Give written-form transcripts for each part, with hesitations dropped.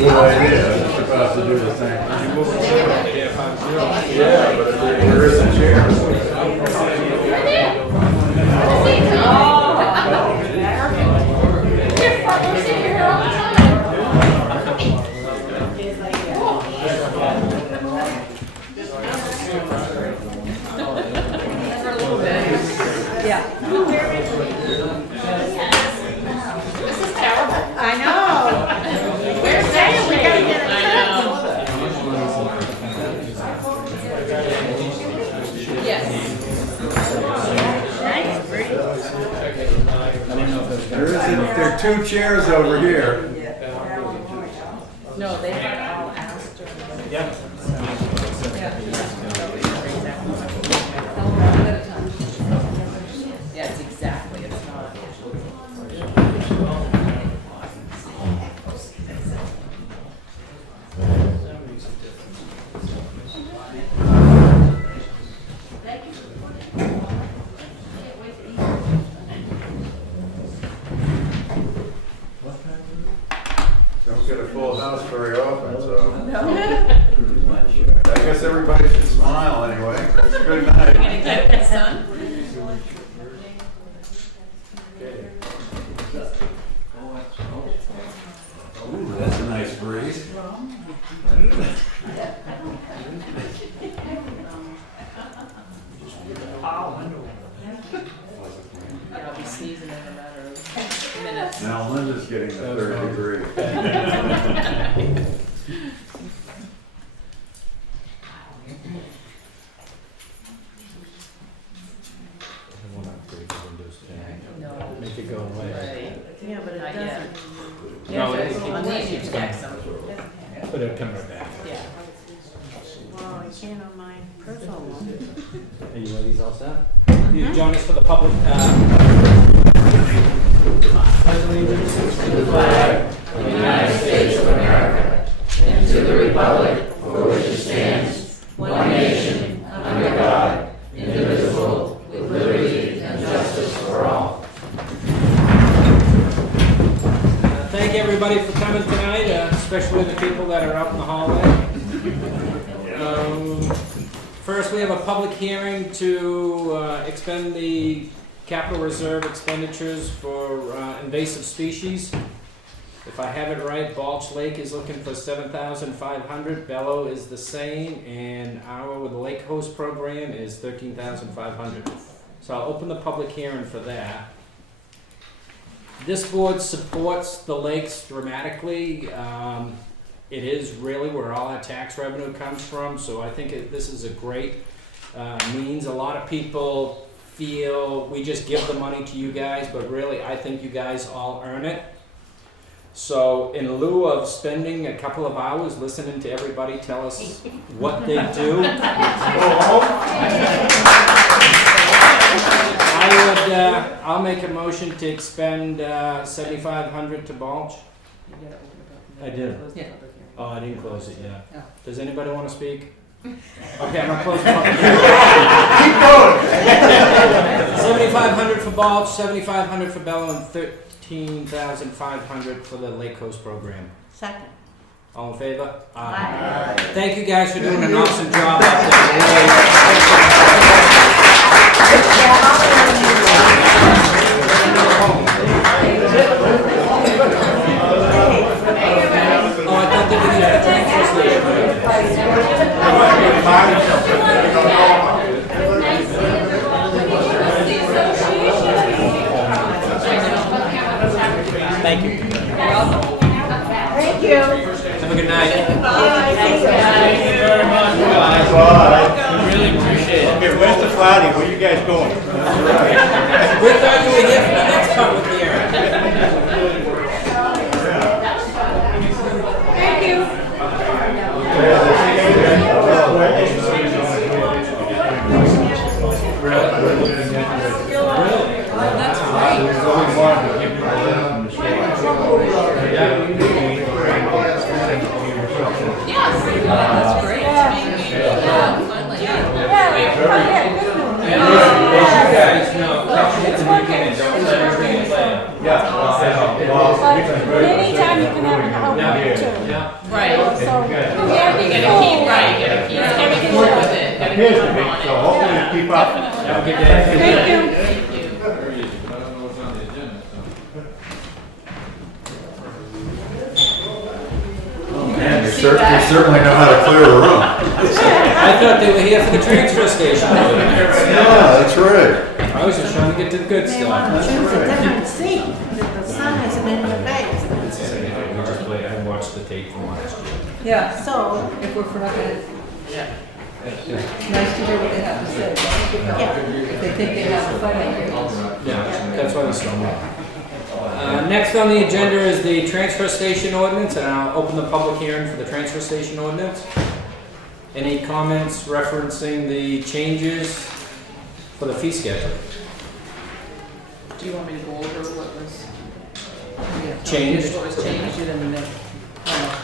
Good idea. I'm supposed to do the same. Yeah, but there is a chair. Yeah. This is terrible. I know. We're saying we gotta get it. I know. Yes. Nice, pretty. There are two chairs over here. No, they are all asked. Yeah. Yes, exactly. It's not. Don't get a full house very often, so. I guess everybody should smile anyway. Good night. Ooh, that's a nice breeze. I'll be sneezing in a matter of minutes. Now Linda's getting the 3rd degree. No. Make it go away. Right. Yeah, but it Not doesn't. yet. No, On these, you text them. But it'll come right back. Yeah. Well, I can't on my personal one. Are you ladies all set? You join us for the public, To the flag of the United States of America and to the republic for which it stands, one nation, under God, indivisible, with liberty and justice for all. Thank everybody for coming tonight, especially the people that are out in the hallway. First, we have a public hearing to expend the capital reserve expenditures for invasive species. If I have it right, Balch Lake is looking for $7,500. Bellow is the same, and our with the Lake Host program is $13,500. So I'll open the public hearing for that. This board supports the lakes dramatically. It is really where all our tax revenue comes from, so I think this is a great means. A lot of people feel we just give the money to you guys, but really I think you guys all earn it. So in lieu of spending a couple of hours listening to everybody tell us what they do, I'll make a motion to expend $7,500 to Balch. I did. Yeah. Oh, I didn't close it yet. Oh. Does anybody want to speak? Okay, I'm gonna close the public hearing. $7,500 for Balch, $7,500 for Bellow, and $13,500 for the Lake Coast program. Second. All in favor? Aye. Thank you guys for doing an awesome job out Oh, I thought they were gonna Thank you. Thank you. Have a good night. Bye. Thank you very much, guys. We really appreciate it. Okay, where's the cloudy? Where you guys going? We thought you were here for the next public hearing. Thank you. That's great. Yes, that's great. Yeah, finally. As you guys know, it's a weekend, don't let everything play. Anytime you can have a to. Yeah. Right. So, You gotta keep, right, you gotta keep everything with it. Gotta Appears keep to be, on it. so hopefully Yeah, keep up. definitely. Have a good day. thank you. Thank you. Man, you certainly know how to clear a room. I thought they were here for the transfer station. Yeah, that's right. I was just trying to get to the good They want to stuff. choose a different seat, that the sun isn't in your face. We just played, I watched the tape from last year. Yeah, So, if we're not gonna, Yeah. nice to hear what they have to say. If they think they have a fight on their hands. Yeah, that's what he's talking about. Next on the agenda is the transfer station ordinance, and I'll open the public hearing for the transfer station ordinance. Any comments referencing the changes for the fee schedule? Do you want me to go over what was, Changed? what was changed? You didn't make,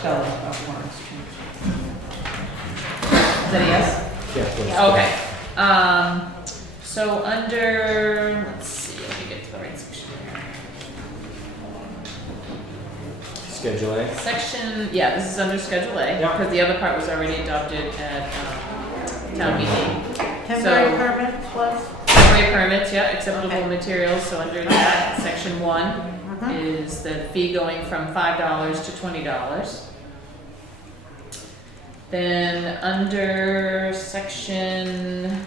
tell them about warrants. Is that a yes? Yeah, please. Okay. So under, let's see, let me get to the right section here. Schedule A. Section, yeah, this is under Schedule A, Yeah. because the other part was already adopted at town meeting. temporary So- permits was? Temporary permits, yeah, acceptable Okay. materials, so under that, section 1 Mhm. is the fee going from $5 to $20. Then under section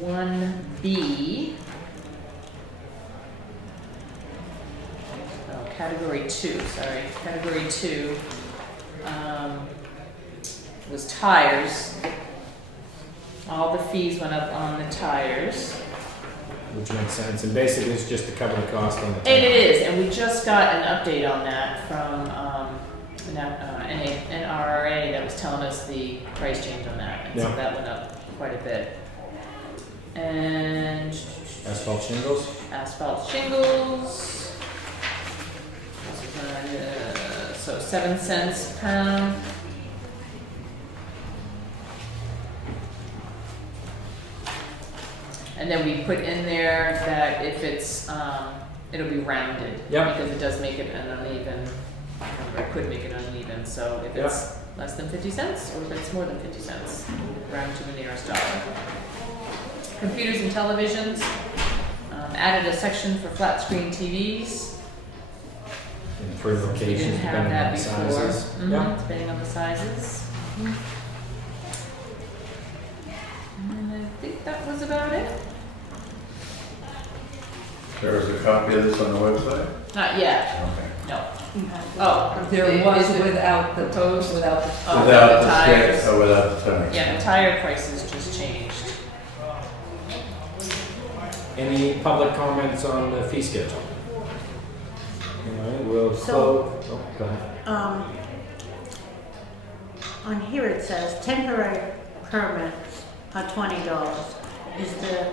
1B, category 2, sorry, category 2, was tires. All the fees went up on the tires. Which makes sense, and basically it's just to cover the cost on the tank. And it is, and we just got an update on that from NRA that was telling us the price change on that, and so Yeah. that went up quite a bit. And Asphalt shingles? asphalt shingles. So 7 cents a pound. And then we put in there that if it's, it'll be rounded. Yep. Because it does make it an uneven, or it could make it uneven, so if it's less than 50 cents, or if it's more than 50 cents, round to the nearest dollar. Computers and televisions, added a section for flat screen TVs. In 3 We locations, didn't have depending on that the before. sizes. Mhm, Yeah. depending on the sizes. And I think that was about it. There was a copy of this on the website? Not yet, Okay. no. Oh. There was is it without the proposed? without the. Oh, Without the the tires. sketch, without the tires. Yeah, the tire prices just changed. Any public comments on the fee schedule? All right, we'll So- close. Oh, go ahead. On here it says temporary permits are $20. Is the,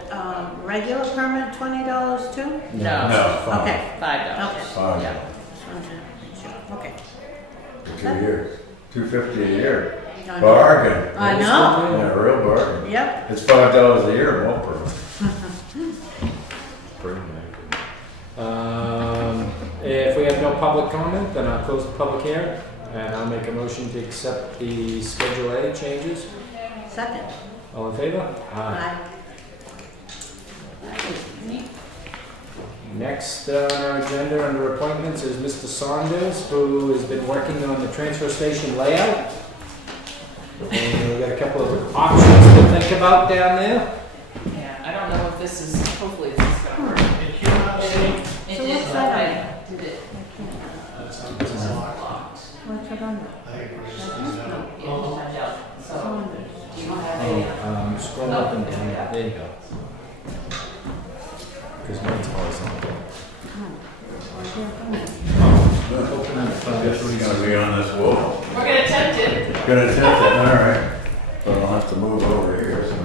regular permit $20 too? No. No, fine. Okay, $5. Okay. Fine. Yeah. okay. For 2 years. $250 a year. I know. Bargain. I know, Yeah, real bargain. yep. It's $5 a year, more per. If we have no public comment, then I'll close the public hearing, and I'll make a motion to accept the Schedule A changes. Second. All in favor? Aye. Next on our agenda under appointments is Mr. Saunders, who has been working on the transfer station layout. And we've got a couple of options to think about down there. Yeah, I don't know if this is, hopefully this is gonna work. It So is, what's that on? I did it. What's it under? Yeah, timed out. So, do you have Oh, a, scroll up and down, there you go. Because mine's horizontal. I guess we're gonna be on this wall. we're gonna attempt it. Gonna attempt it, all right. But I'll have to move over here, so.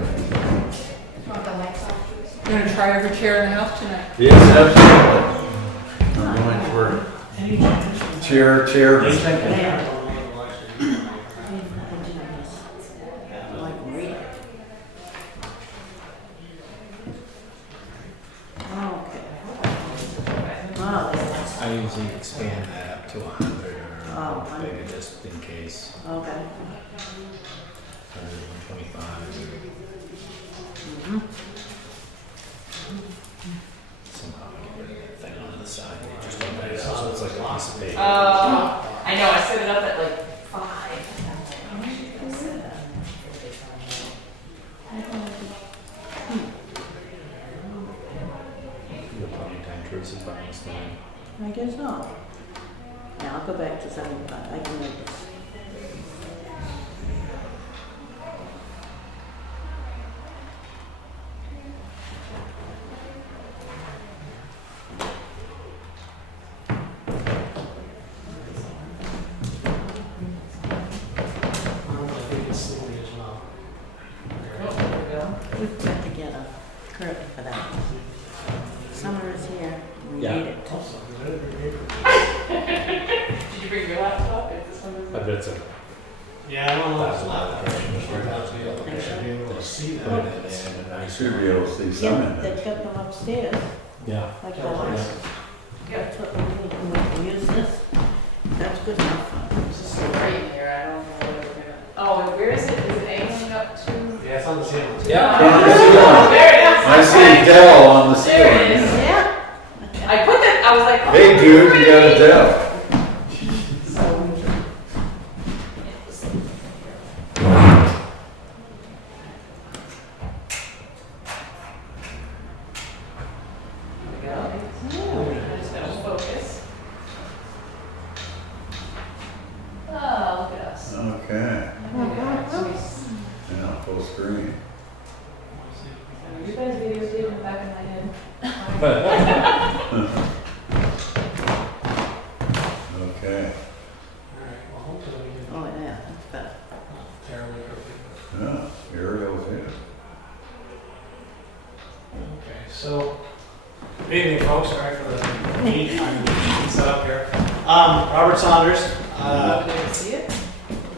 You're gonna try every chair in the house tonight. Yes, absolutely. I'm going for chair. Okay. Oh, I usually expand that up to 100 or Oh, Bigger just in case. okay. 125. Mhm. Somehow I get rid of that thing on the side. They just don't put it out, so it's like a piece of paper. I know, I set it up at like 5. You'll probably time Teresa's buying this thing. I guess so. Now I'll go back to 75. I can make this. We've got to get a Clerk for that. Summer is here. We Yeah. need it. Did you bring your laptop? Is this one? I bet it's a Yeah, I don't know. thousand dollar question. I should be able to see Put it that. in there and I I should be able to see some Yeah, in they've it. got them upstairs, Yeah. like that. That's what we need. We use this. That's good enough. It's just right here, I don't know what we're gonna. Oh, and where is it? Is it angling up to? Yeah, it's on the ceiling. Yeah. Oh, there it is. I see Okay. Dell on the There it is. ceiling. Yeah. I put that, I was like, oh, Hey dude, you got a Dell. There we go. I just gotta focus. Oh, look at us. Okay, Nice. yeah, full screen. You guys videotaped in the back of my head. Okay, Alright, well, hopefully we can Oh, yeah, that's better. terribly perfect. yeah, aerial's here. Okay, so, good evening, folks. Sorry for the neat setup here. Robert Saunders. Over there to see it.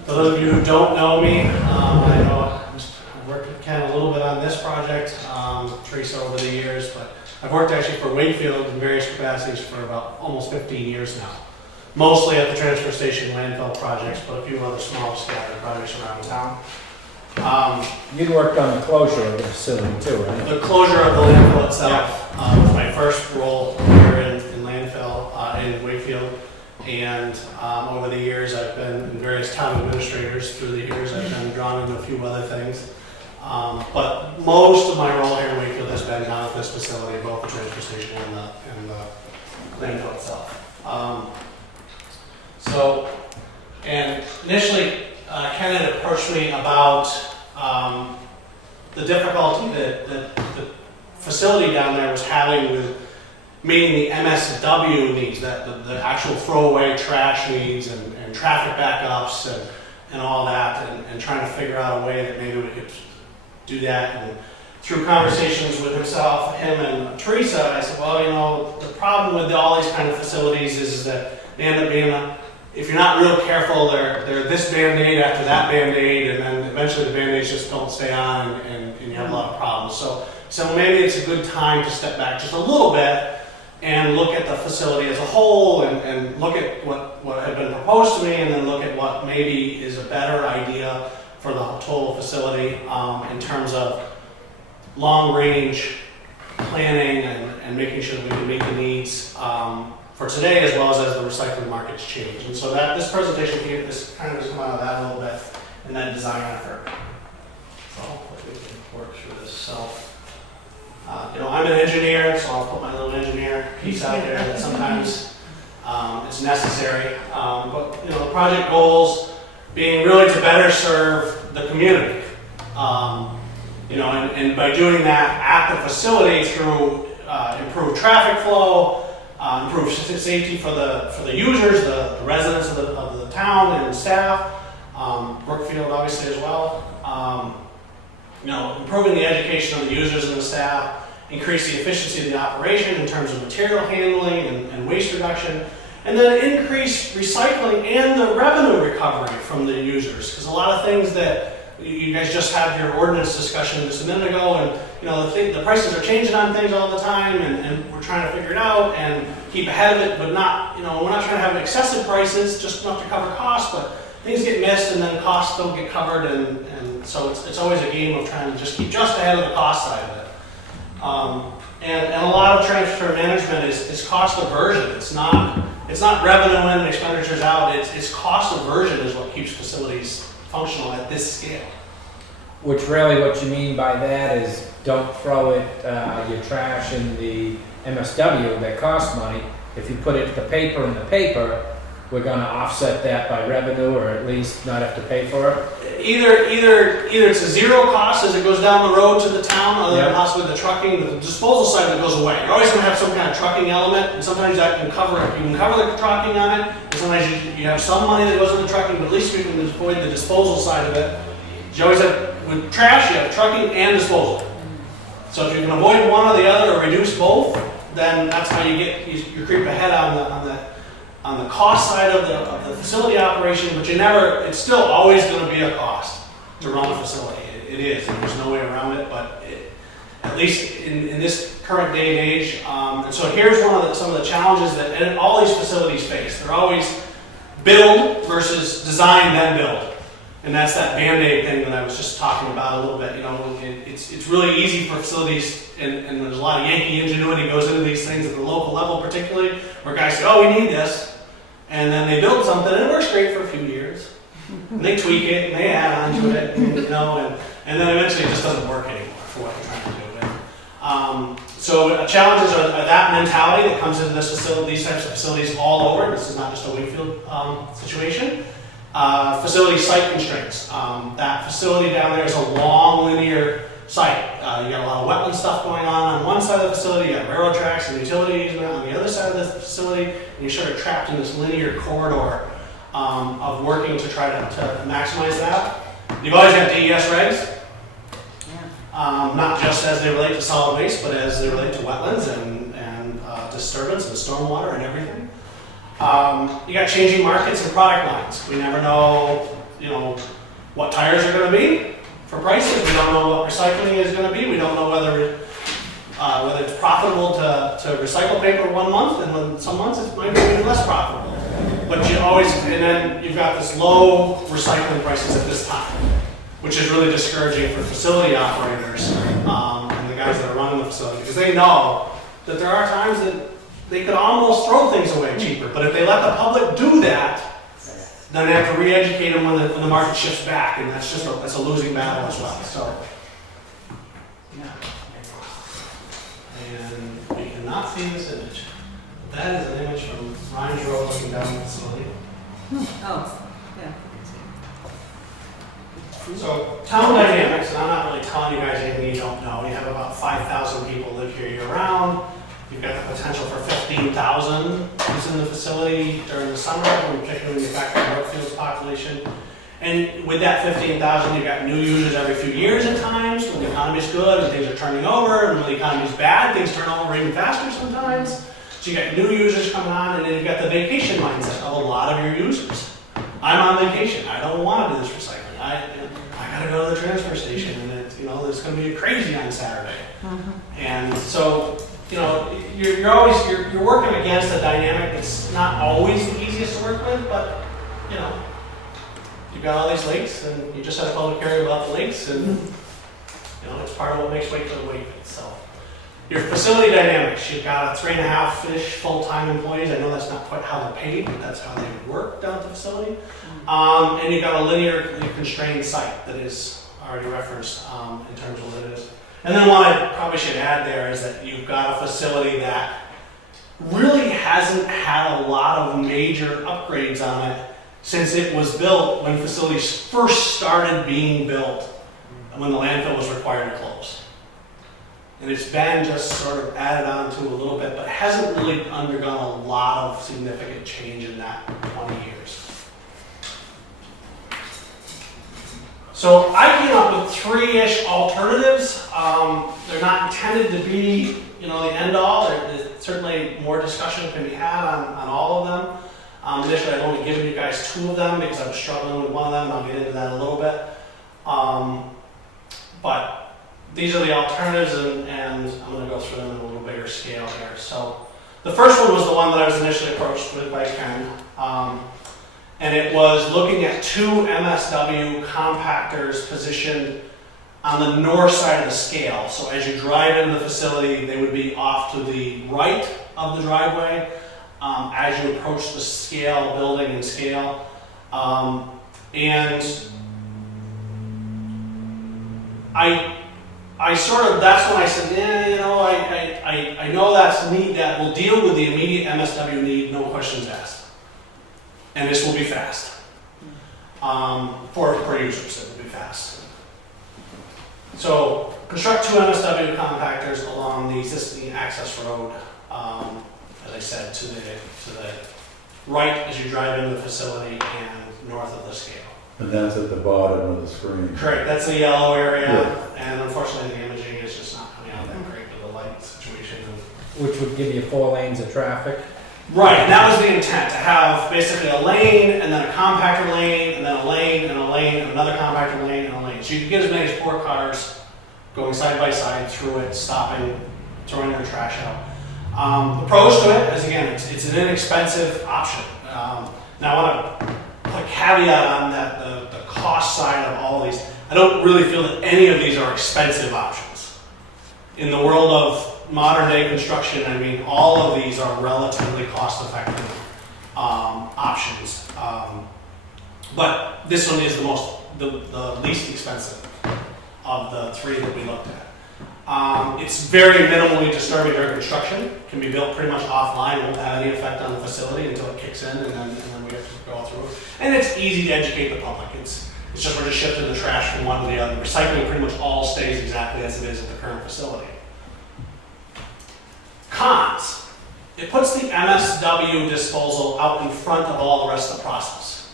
For those of you who don't know me, I know I've worked with Ken a little bit on this project, Teresa over the years, but I've worked actually for Wakefield in various capacities for about almost 15 years now. Mostly at the transfer station landfill projects, but a few other small scattered projects around town. You'd worked on the closure of the facility too, right? The closure of the landfill itself was my first role here in landfill in Wakefield. And over the years, I've been in various town administrators. Through the years, I've been drawn into a few other things. But most of my role here in Wakefield has been down at this facility, both the transfer station and the landfill itself. And initially, Ken had approached me about the difficulty that the facility down there was having with meeting the MSW needs, that the actual throwaway trash needs and traffic backups and all that, and trying to figure out a way that maybe we could do that. And through conversations with him and Teresa, I said, well, you know, the problem with all these kind of facilities is that they end up being if you're not real careful, they're this Band-Aid after that Band-Aid, and then eventually the Band-Aids just don't stay on, and you have a lot of problems. So maybe it's a good time to step back just a little bit and look at the facility as a whole, and look at what had been proposed to me, and then look at what maybe is a better idea for the total facility in terms of long-range planning and making sure that we can meet the needs for today as well as the recycling markets change. And so this presentation this kind of just come out of that a little bit in that design effort. So hopefully we can work through this. So, I'm an engineer, so I'll put my little engineer piece out there that sometimes it's necessary. But the project goals being really to better serve the community. And by doing that at the facility through improved traffic flow, improved safety for the users, the residents of the town and staff, Brookfield obviously as well. Improving the education of the users and the staff, increase the efficiency of the operation in terms of material handling and waste reduction, and then increase recycling and the revenue recovery from the users. Because a lot of things that you guys just had your ordinance discussion just a minute ago, and the prices are changing on things all the time, and we're trying to figure it out and keep ahead of it, but not, we're not trying to have excessive prices, just enough to cover costs, but things get missed and then costs don't get covered, and so it's always a game of trying to just keep just ahead of the cost side of it. And a lot of transfer management is cost aversion. It's not revenue in and expenditures out. It's cost aversion is what keeps facilities functional at this scale. Which really what you mean by that is don't throw it, your trash in the MSW that costs money. If you put it the paper in the paper, we're going to offset that by revenue, or at least not have to pay for it. Either it's a zero cost as it goes down the road to the town, other than possibly the trucking. The disposal side of it goes away. You're always going to have some kind of trucking element, and sometimes that can cover it. You can cover the trucking on it, and sometimes you have some money that goes in the trucking, but at least we can avoid the disposal side of it. You always have, with trash, you have trucking and disposal. So if you can avoid one or the other or reduce both, then that's how you creep ahead on the cost side of the facility operation, but it's still always going to be a cost to run a facility. It is, and there's no way around it, but at least in this current day and age. And so here's some of the challenges that all these facilities face. They're always build versus design, then build. And that's that Band-Aid thing that I was just talking about a little bit. It's really easy for facilities, and there's a lot of Yankee ingenuity goes into these things at the local level particularly, where guys say, oh, we need this. And then they build something, and it works great for a few years. And they tweak it, and they add on to it, and then eventually it just doesn't work anymore for what you're trying to do. So challenges are that mentality that comes into these types of facilities all over. This is not just a Wakefield situation. Facility site constraints. That facility down there is a long linear site. You got a lot of wetland stuff going on one side of the facility, you got railroad tracks and utilities on the other side of the facility, and you're sort of trapped in this linear corridor of working to try to maximize that. You've always got DES regs, not just as they relate to solid waste, but as they relate to wetlands and disturbance and stormwater and everything. You got changing markets and product lines. We never know, what tires are going to be for prices. We don't know what recycling is going to be. We don't know whether it's profitable to recycle paper 1 month, and when some months it might be even less profitable. But and then you've got this low recycling prices at this time, which is really discouraging for facility operators and the guys that are running the facility, because they know that there are times that they could almost throw things away cheaper. But if they let the public do that, then they have to re-educate them when the market shifts back, and that's a losing battle as well. So, and we cannot see this image. That is an image from Ryan's Road looking down the facility. Oh, yeah. So, town dynamics, and I'm not really telling you guys anything you don't know. We have about 5,000 people live here year-round. You've got the potential for 15,000 who's in the facility during the summer, particularly when you factor in Wakefield's population. And with that 15,000, you've got new users every few years at times, when the economy's good and things are turning over, and when the economy's bad, things turn over even faster sometimes. So you got new users coming on, and then you've got the vacation mindset of a lot of your users. I'm on vacation. I don't want to do this recycling. I got to go to the transfer station, and it's going to be crazy on Saturday. And so, you're working against a dynamic that's not always the easiest to work with, but you've got all these lakes, and you just had a public hearing about the lakes, and it's part of what makes Wakefield Wakefield. So your facility dynamics, you've got 3.5-ish full-time employees. I know that's not quite how they're paid, but that's how they work down at the facility. And you've got a linearly constrained site that is already referenced in terms of what it is. And then what I probably should add there is that you've got a facility that really hasn't had a lot of major upgrades on it since it was built when facilities first started being built and when the landfill was required to close. And it's been just sort of added on to a little bit, but hasn't really undergone a lot of significant change in that 20 years. So I came up with 3-ish alternatives. They're not intended to be, the end all. There's certainly more discussion can be had on all of them. Initially, I've only given you guys 2 of them because I was struggling with one of them, and I'll get into that a little bit. But these are the alternatives, and I'm going to go through them in a little bigger scale here. So the first one was the one that I was initially approached with by Ken, and it was looking at 2 MSW compactors positioned on the north side of the scale. So as you drive into the facility, they would be off to the right of the driveway as you approach the scale, building and scale. And I sort of, that's when I said, yeah, you know, I know that's neat, that will deal with the immediate MSW need, no questions asked. And this will be fast. For users, it will be fast. So, construct 2 MSW compactors along the existing access road, as I said, to the right as you drive into the facility and north of the scale. And that's at the bottom of the screen. Correct, that's the yellow area, Yeah. and unfortunately the imaging is just not coming out that great with the light situation. Which would give you 4 lanes of traffic. Right, and that was the intent, to have basically a lane, and then a compactor lane, and then a lane, and a lane, and another compactor lane, and a lane. So you could get as many as 4 cars going side by side through it, stopping, throwing their trash out. The pros to it is, again, it's an inexpensive option. Now I want to put a caveat on that, the cost side of all of these. I don't really feel that any of these are expensive options. In the world of modern day construction, I mean, all of these are relatively cost effective options. But this one is the least expensive of the 3 that we looked at. It's very minimally disturbing during construction. Can be built pretty much offline, won't have any effect on the facility until it kicks in, and then we have to go through it. And it's easy to educate the public. It's just we're just shifting the trash from one to the other. Recycling pretty much all stays exactly as it is at the current facility. Cons. It puts the MSW disposal out in front of all the rest of the process.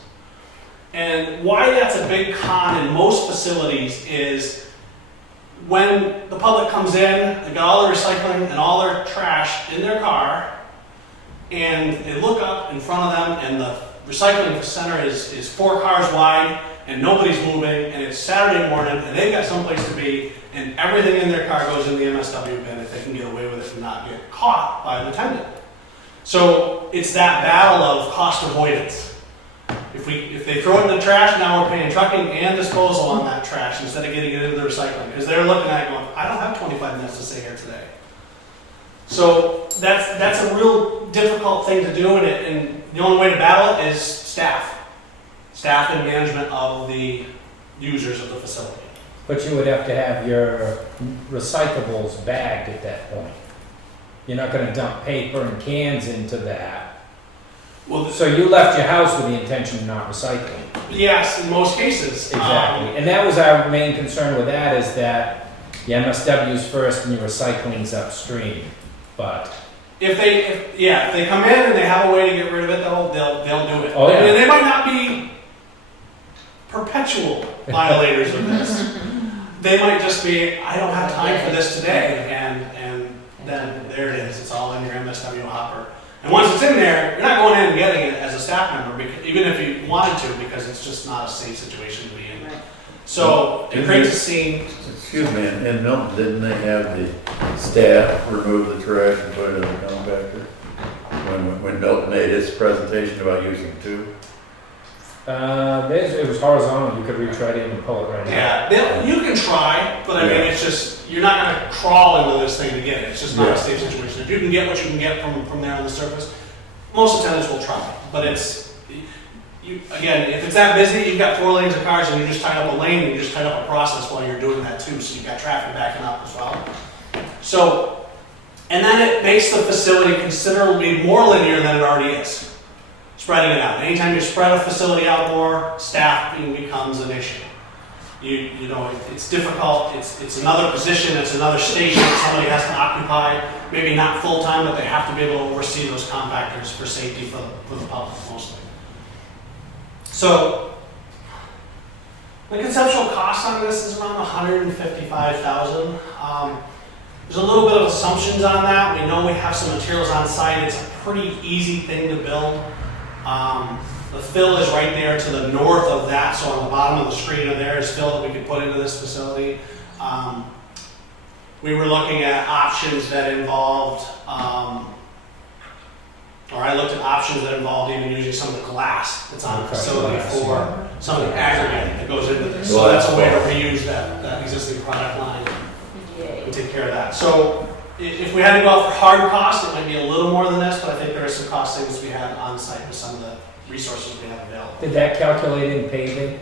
And why that's a big con in most facilities is when the public comes in, they got all their recycling and all their trash in their car, and they look up in front of them, and the recycling center is 4 cars wide, and nobody's moving, and it's Saturday morning, and they've got someplace to be, and everything in their car goes in the MSW bin if they can get away with it and not get caught by an attendant. So it's that battle of cost avoidance. If they throw it in the trash, now we're paying trucking and disposal on that trash instead of getting it into the recycling, because they're looking at it going, I don't have 25 minutes to stay here today. So that's a real difficult thing to do, and the only way to battle it is staff and management of the users of the facility. But you would have to have your recyclables bagged at that point. You're not going to dump paper and cans into that. Well, So you left your house with the intention of not recycling. yes, in most cases. Exactly. And that was our main concern with that, is that the MSW's first and your recycling's upstream. But If they come in and they have a way to get rid of it, they'll do it. Oh, yeah. And they might not be perpetual violators of this. They might just be, I don't have time for this today, and then there it is. It's all in your MSW hopper. And once it's in there, you're not going in and getting it as a staff member, because, even if you wanted to, because it's just not a safe situation to be in. Right. So it creates a scene. Excuse me, in Milton, didn't they have the staff remove the trash and put it in the compactor? When Milton made his presentation about using 2? It was horizontal. You could reach right in and pull it right out. Yeah, you can try, but I mean, it's just, you're not going to crawl into this thing to get it. It's just not a safe situation. If you can get what you can get from there on the surface, most attendants will try. But again, if it's that busy, you've got 4 lanes of cars and you just tied up a lane, and you just tied up a process while you're doing that too, so you've got traffic backing up as well. So, and then it makes the facility considerably more linear than it already is. Spreading it out. Anytime you spread a facility out more, staffing becomes an issue. You know, it's difficult. It's another position. It's another station that somebody has to occupy. Maybe not full time, but they have to be able to oversee those compactors for safety for the public mostly. So the conceptual cost on this is around $155,000. There's a little bit of assumptions on that. We know we have some materials on site. It's a pretty easy thing to build. The fill is right there to the north of that, so on the bottom of the screen of there is fill that we could put into this facility. We were looking at options that involved, or I looked at options that involved even using some of the glass that's on the facility for some of the aggregate that goes into this. So that's a way to reuse that existing product line and take care of that. So if we had to go out for hard costs, it might be a little more than this, but I think there are some cost savings we had on site with some of the resources we have available. Did that calculate in paving?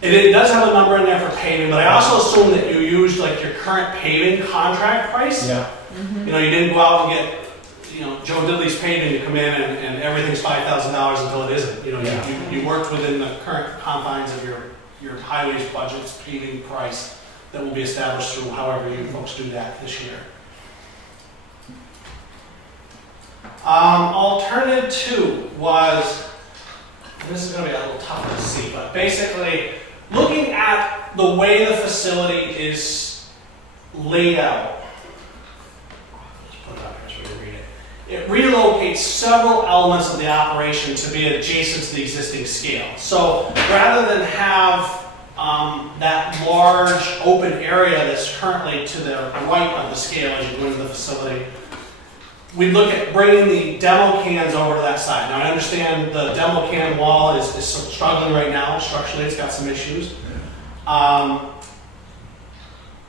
It does have a number in there for paving, but I also assume that you used like your current paving contract price. Yeah. You know, you didn't go out and get, you know, Joe Diddley's paving to come in and everything's $5,000 until it isn't. You know, you worked within the current confines of your highways budget's paving price that will be established through however you folks do that this year. Alternative 2 was, this is going to be a little tough to see, but basically looking at the way the facility is laid out. Let's put it up here so we can read it. It relocates several elements of the operation to be adjacent to the existing scale. So rather than have that large open area that's currently to the right of the scale as you go into the facility, we look at bringing the demo cans over to that side. Now I understand the demo can wall is struggling right now. Structurally it's got some issues.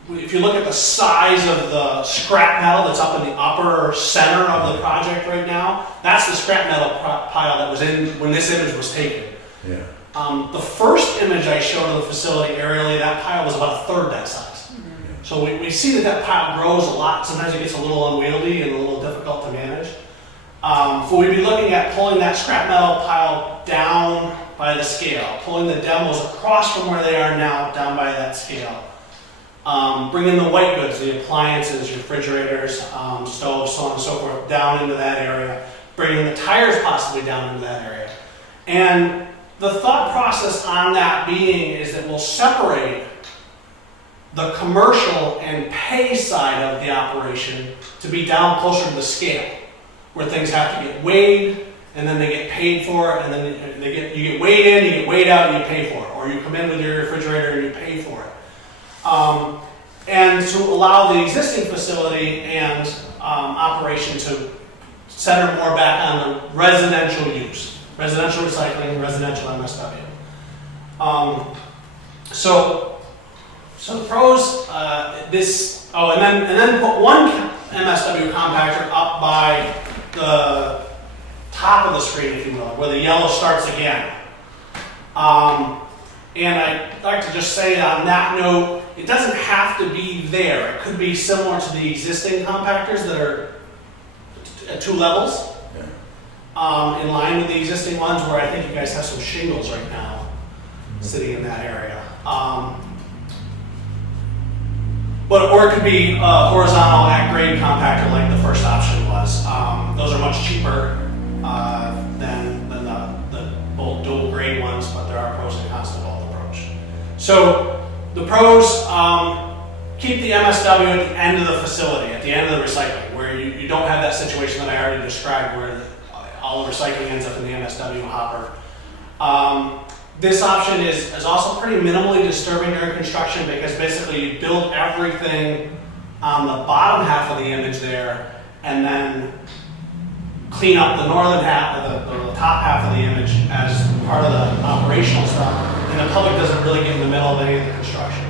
If you look at the size of the scrap metal that's up in the upper center of the project right now, that's the scrap metal pile that was in when this image was taken. Yeah. The first image I showed of the facility aerially, that pile was about a third that size. So we see that pile grows a lot. Sometimes it gets a little unwieldy and a little difficult to manage. But we'd be looking at pulling that scrap metal pile down by the scale, pulling the demos across from where they are now down by that scale. Bringing the white goods, the appliances, refrigerators, stoves, so on and so forth, down into that area. Bringing the tires possibly down into that area. And the thought process on that being is that we'll separate the commercial and pay side of the operation to be down closer to the scale, where things have to get weighed, and then they get paid for it, and then you get weighed in, you get weighed out, and you pay for it, or you come in with your refrigerator and you pay for it. And to allow the existing facility and operation to center more back on the residential use, residential recycling, residential MSW. So the pros, and then put one MSW compactor up by the top of the screen, if you will, where the yellow starts again. And I'd like to just say on that note, it doesn't have to be there. It could be similar to the existing compactors that are at 2 levels, in line with the existing ones, where I think you guys have some shingles right now sitting in that area. Or it could be a horizontal at-grade compactor like the first option was. Those are much cheaper than the both dual grade ones, but there are pros and cons to both approach. So the pros, keep the MSW at the end of the facility, at the end of the recycling, where you don't have that situation that I already described where all the recycling ends up in the MSW hopper. This option is also pretty minimally disturbing during construction because basically you build everything on the bottom half of the image there and then clean up the northern half or the top half of the image as part of the operational stuff, and the public doesn't really get in the middle of any of the construction.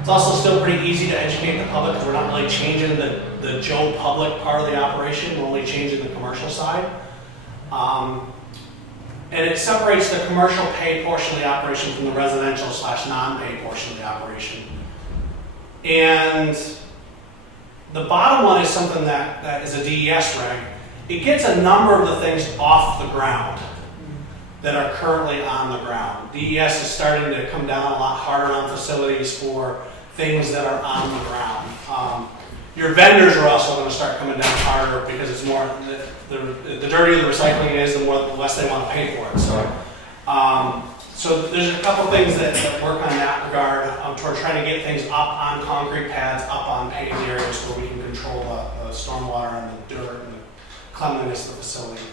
It's also still pretty easy to educate the public because we're not really changing the Joe public part of the operation, we're only changing the commercial side. And it separates the commercial pay portion of the operation from the residential / non-pay portion of the operation. And the bottom one is something that is a DES reg. It gets a number of the things off the ground that are currently on the ground. DES is starting to come down a lot harder on facilities for things that are on the ground. Your vendors are also going to start coming down harder because it's more, the dirtier the recycling is, the less they want to pay for it. So there's a couple things that work on that regard toward trying to get things up on concrete pads, up on paved areas where we can control the stormwater and the dirt and the cleanliness of the facility.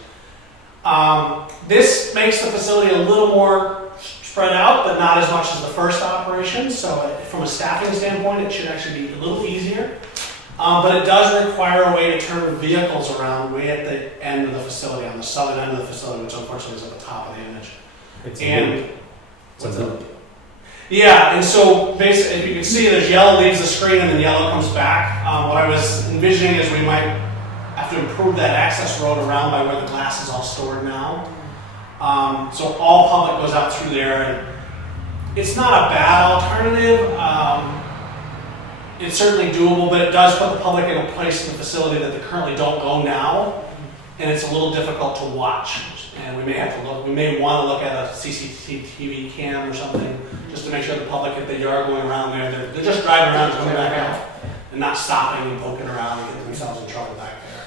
This makes the facility a little more spread out, but not as much as the first operation. So from a staffing standpoint, it should actually be a little easier. But it does require a way to turn vehicles around way at the end of the facility, on the southern end of the facility, which unfortunately is at the top of the image. It's What's that? Yeah, and so basically, if you can see, there's yellow leaves the screen and then yellow comes back. What I was envisioning is we might have to improve that access road around by where the glass is all stored now. So all public goes out through there, and it's not a bad alternative. It's certainly doable, but it does put the public in a place in the facility that they currently don't go now, and it's a little difficult to watch. And we may have to look. We may want to look at a CCTV cam or something just to make sure the public, if they are going around there, they're just driving around and coming back out, and not stopping and poking around and getting themselves in trouble back there.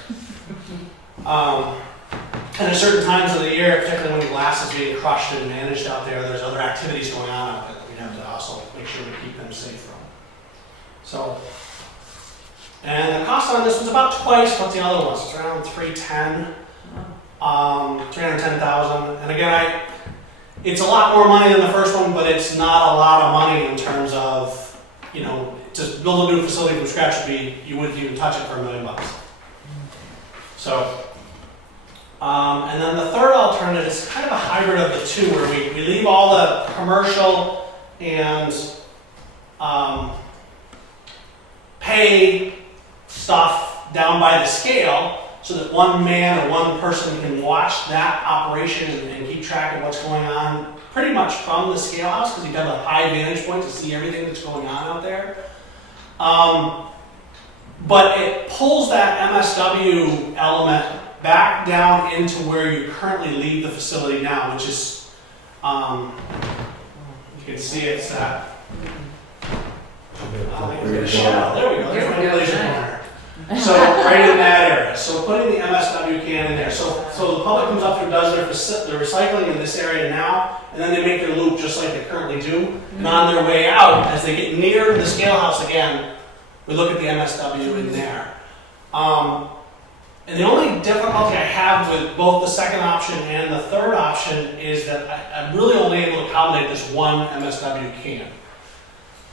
And at certain times of the year, particularly when the glass is being crushed and managed out there, there's other activities going on out there that we have to also make sure we keep them safe from. So, and the cost on this one's about twice what the other ones. It's around $310,000. And again, it's a lot more money than the first one, but it's not a lot of money in terms of, to build a new facility from scratch would be, you wouldn't even touch it for $1 million. So, and then the third alternative is kind of a hybrid of the two, where we leave all the commercial and pay stuff down by the scale, so that one man or one person can watch that operation and keep track of what's going on pretty much from the scale house, because you've got a high vantage point to see everything that's going on out there. But it pulls that MSW element back down into where you currently leave the facility now, which is, you can see it's that. There we go. There's my relation corner. So right in that area. So putting the MSW can in there. So the public comes up through, does their recycling in this area now, and then they make their loop just like they currently do. And on their way out, as they get near the scale house again, we look at the MSW in there. And the only difficulty I have with both the second option and the third option is that I'm really only able to accommodate this one MSW can.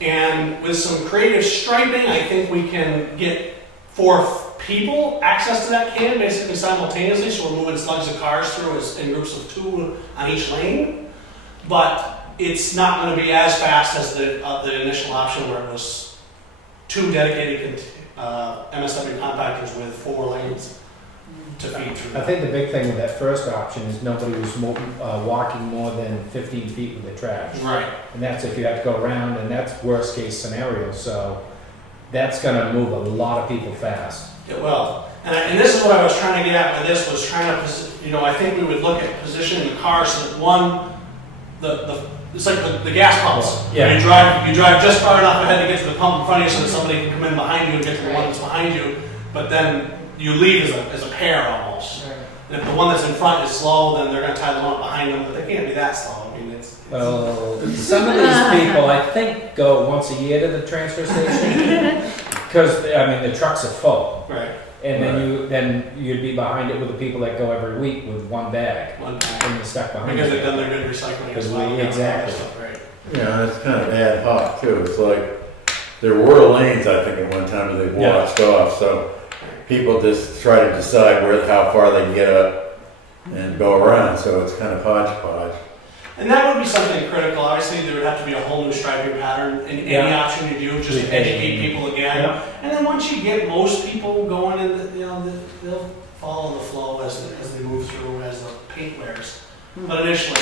And with some creative striping, I think we can get 4 people access to that can basically simultaneously, so we're moving slugs of cars through in groups of 2 on each lane. But it's not going to be as fast as the initial option, where it was 2 dedicated MSW compactors with 4 lanes to feed through. I think the big thing with that first option is nobody was walking more than 15 feet with the trash. Right. And that's if you have to go around, and that's worst case scenario. So that's going to move a lot of people fast. It will. And this is what I was trying to get at with this, was trying to, I think we would look at positioning the car so that one, it's like the gas pumps. Yeah. You drive just far enough ahead to get to the pump in front of you so that somebody can come in behind you and get to the one that's behind you, but then you leave as a pair almost. Sure. And if the one that's in front is slow, then they're going to tie the one up behind them, but they can't be that slow. I mean, Well, some of these people, I think, go once a year to the transfer station because the trucks are full. Right. And then you'd be behind it with the people that go every week with one bag. And you're stuck behind Because it. they've done their good recycling as well. Exactly. Right. Yeah, it's kind of ad hoc too. It's like, there were lanes, I think, at one time that they watched off, so people just try to decide how far they can get up and go around, so it's kind of hodgepodge. And that would be something critical. Obviously, there would have to be a whole new striping pattern in any option you do, just to educate people again. Yeah. And then once you get most people going, they'll follow the flow as they move through, as the paint wears. But initially,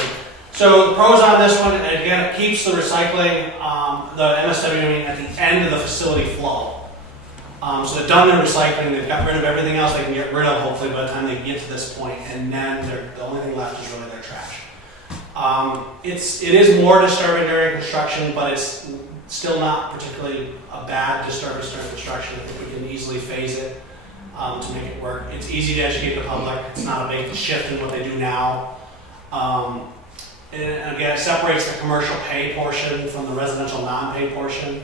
so the pros on this one, again, it keeps the recycling, the MSW at the end of the facility flow. So they've done their recycling, they've got rid of everything else they can get rid of, hopefully, by the time they get to this point, and then the only thing left is really their trash. It is more disturbing during construction, but it's still not particularly a bad disturbance during construction. I think we can easily phase it to make it work. It's easy to educate the public. It's not a big shift in what they do now. And again, it separates the commercial pay portion from the residential non-pay portion,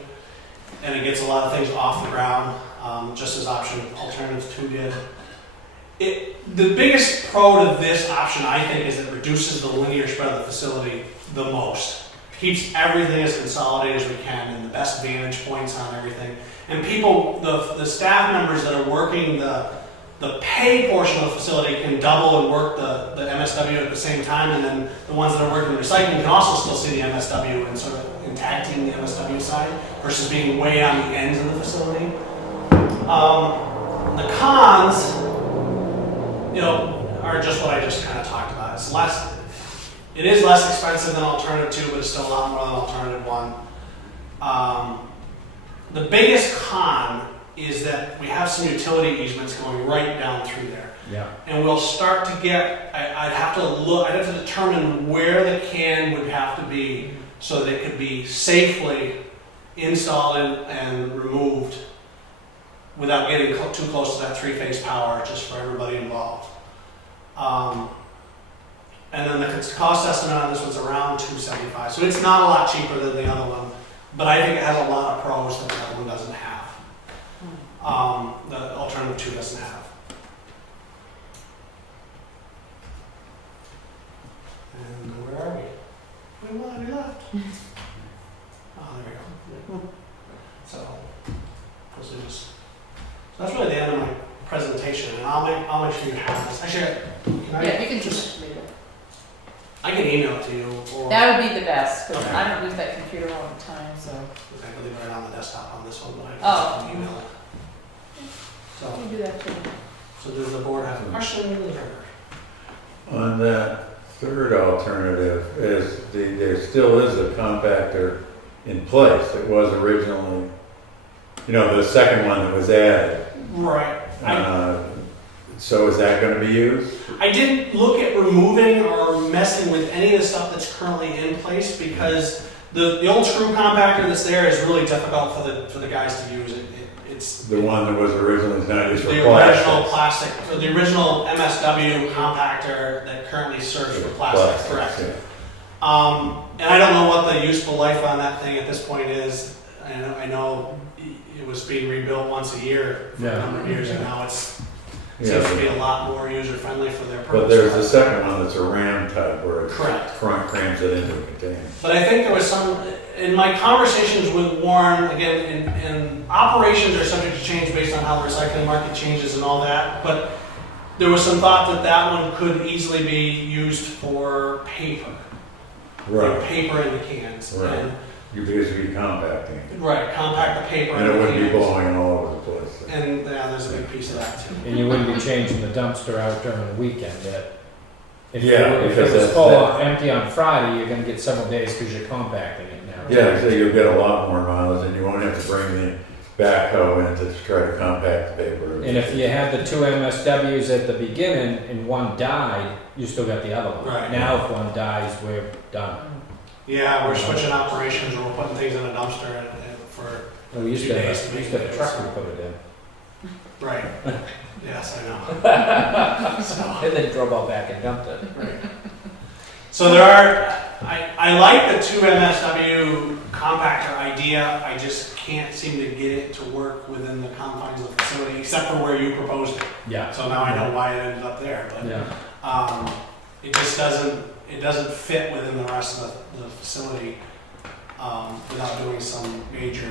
and it gets a lot of things off the ground, just as alternative 2 did. The biggest pro to this option, I think, is it reduces the linear spread of the facility the most. Keeps everything as consolidated as we can and the best vantage points on everything. And people, the staff members that are working the pay portion of the facility can double and work the MSW at the same time, and then the ones that are working the recycling can also still see the MSW and sort of impacting the MSW side versus being way on the ends of the facility. The cons, are just what I just kind of talked about. It is less expensive than alternative 2, but it's still a lot more than alternative 1. The biggest con is that we have some utility easements going right down through there. Yeah. And we'll start to get, I'd have to determine where the can would have to be so that it could be safely installed and removed without getting too close to that 3-phase power, just for everybody involved. And then the cost estimate on this was around $275. So it's not a lot cheaper than the other one, but I think it has a lot of pros that the other one doesn't have. The alternative 2 doesn't have. And where are we? We left. Oh, there we go. So that's really the end of my presentation, and I'll make sure you have this. Actually, You can just read it. I can email it to you, or That would be the best, because Okay. I don't use that computer all the time, so. I can leave it right on the desktop on this one, but I can email it. So, You do that too. so does the board have a question? On that third alternative, there still is a compactor in place. It was originally, the second one that was added. Right. So is that going to be used? I didn't look at removing or messing with any of the stuff that's currently in place because the old screw compactor that's there is really difficult for the guys to use. It's The one that was originally not used for the original plastic, or the original MSW compactor that currently serves for plastic, correct. Yeah. And I don't know what the useful life on that thing at this point is. I know it was being rebuilt once a year for a number of years, and now it's seems to be a lot more user friendly for their purpose. But there's the second one that's a ram type where it Correct. crams it into a container. But I think there was some, in my conversations with Warren, again, in operations are subject to change based on how the recycling market changes and all that, but there was some thought that one could easily be used for paper. Right. Like paper in the cans. Right. And, You'd basically compacting. right, compact the paper And in it the wouldn't be cans. blowing all over the place. And yeah, there's a big piece of that too. And you wouldn't be changing the dumpster out during the weekend. If Yeah, it because was that's full that. empty on Friday, you're going to get several days because you're compacting it now. Yeah, so you'll get a lot more mileage and you won't have to bring the backhoe in to try to compact the paper. And if you had the 2 MSWs at the beginning and one died, you still got the other one. Right. Now if one dies, we're done. Yeah, we're switching operations, or we're putting things in a dumpster and for, We used 2 to days have, to we make used to have a it. truck we put it in. Right. Yes, I know. So, And then drove out back and dumped it. right. So there are, I like the 2 MSW compactor idea, I just can't seem to get it to work within the confines of the facility, except for where you proposed it. Yeah. So now I know why it ended up there, but Yeah. it just doesn't fit within the rest of the facility without doing some major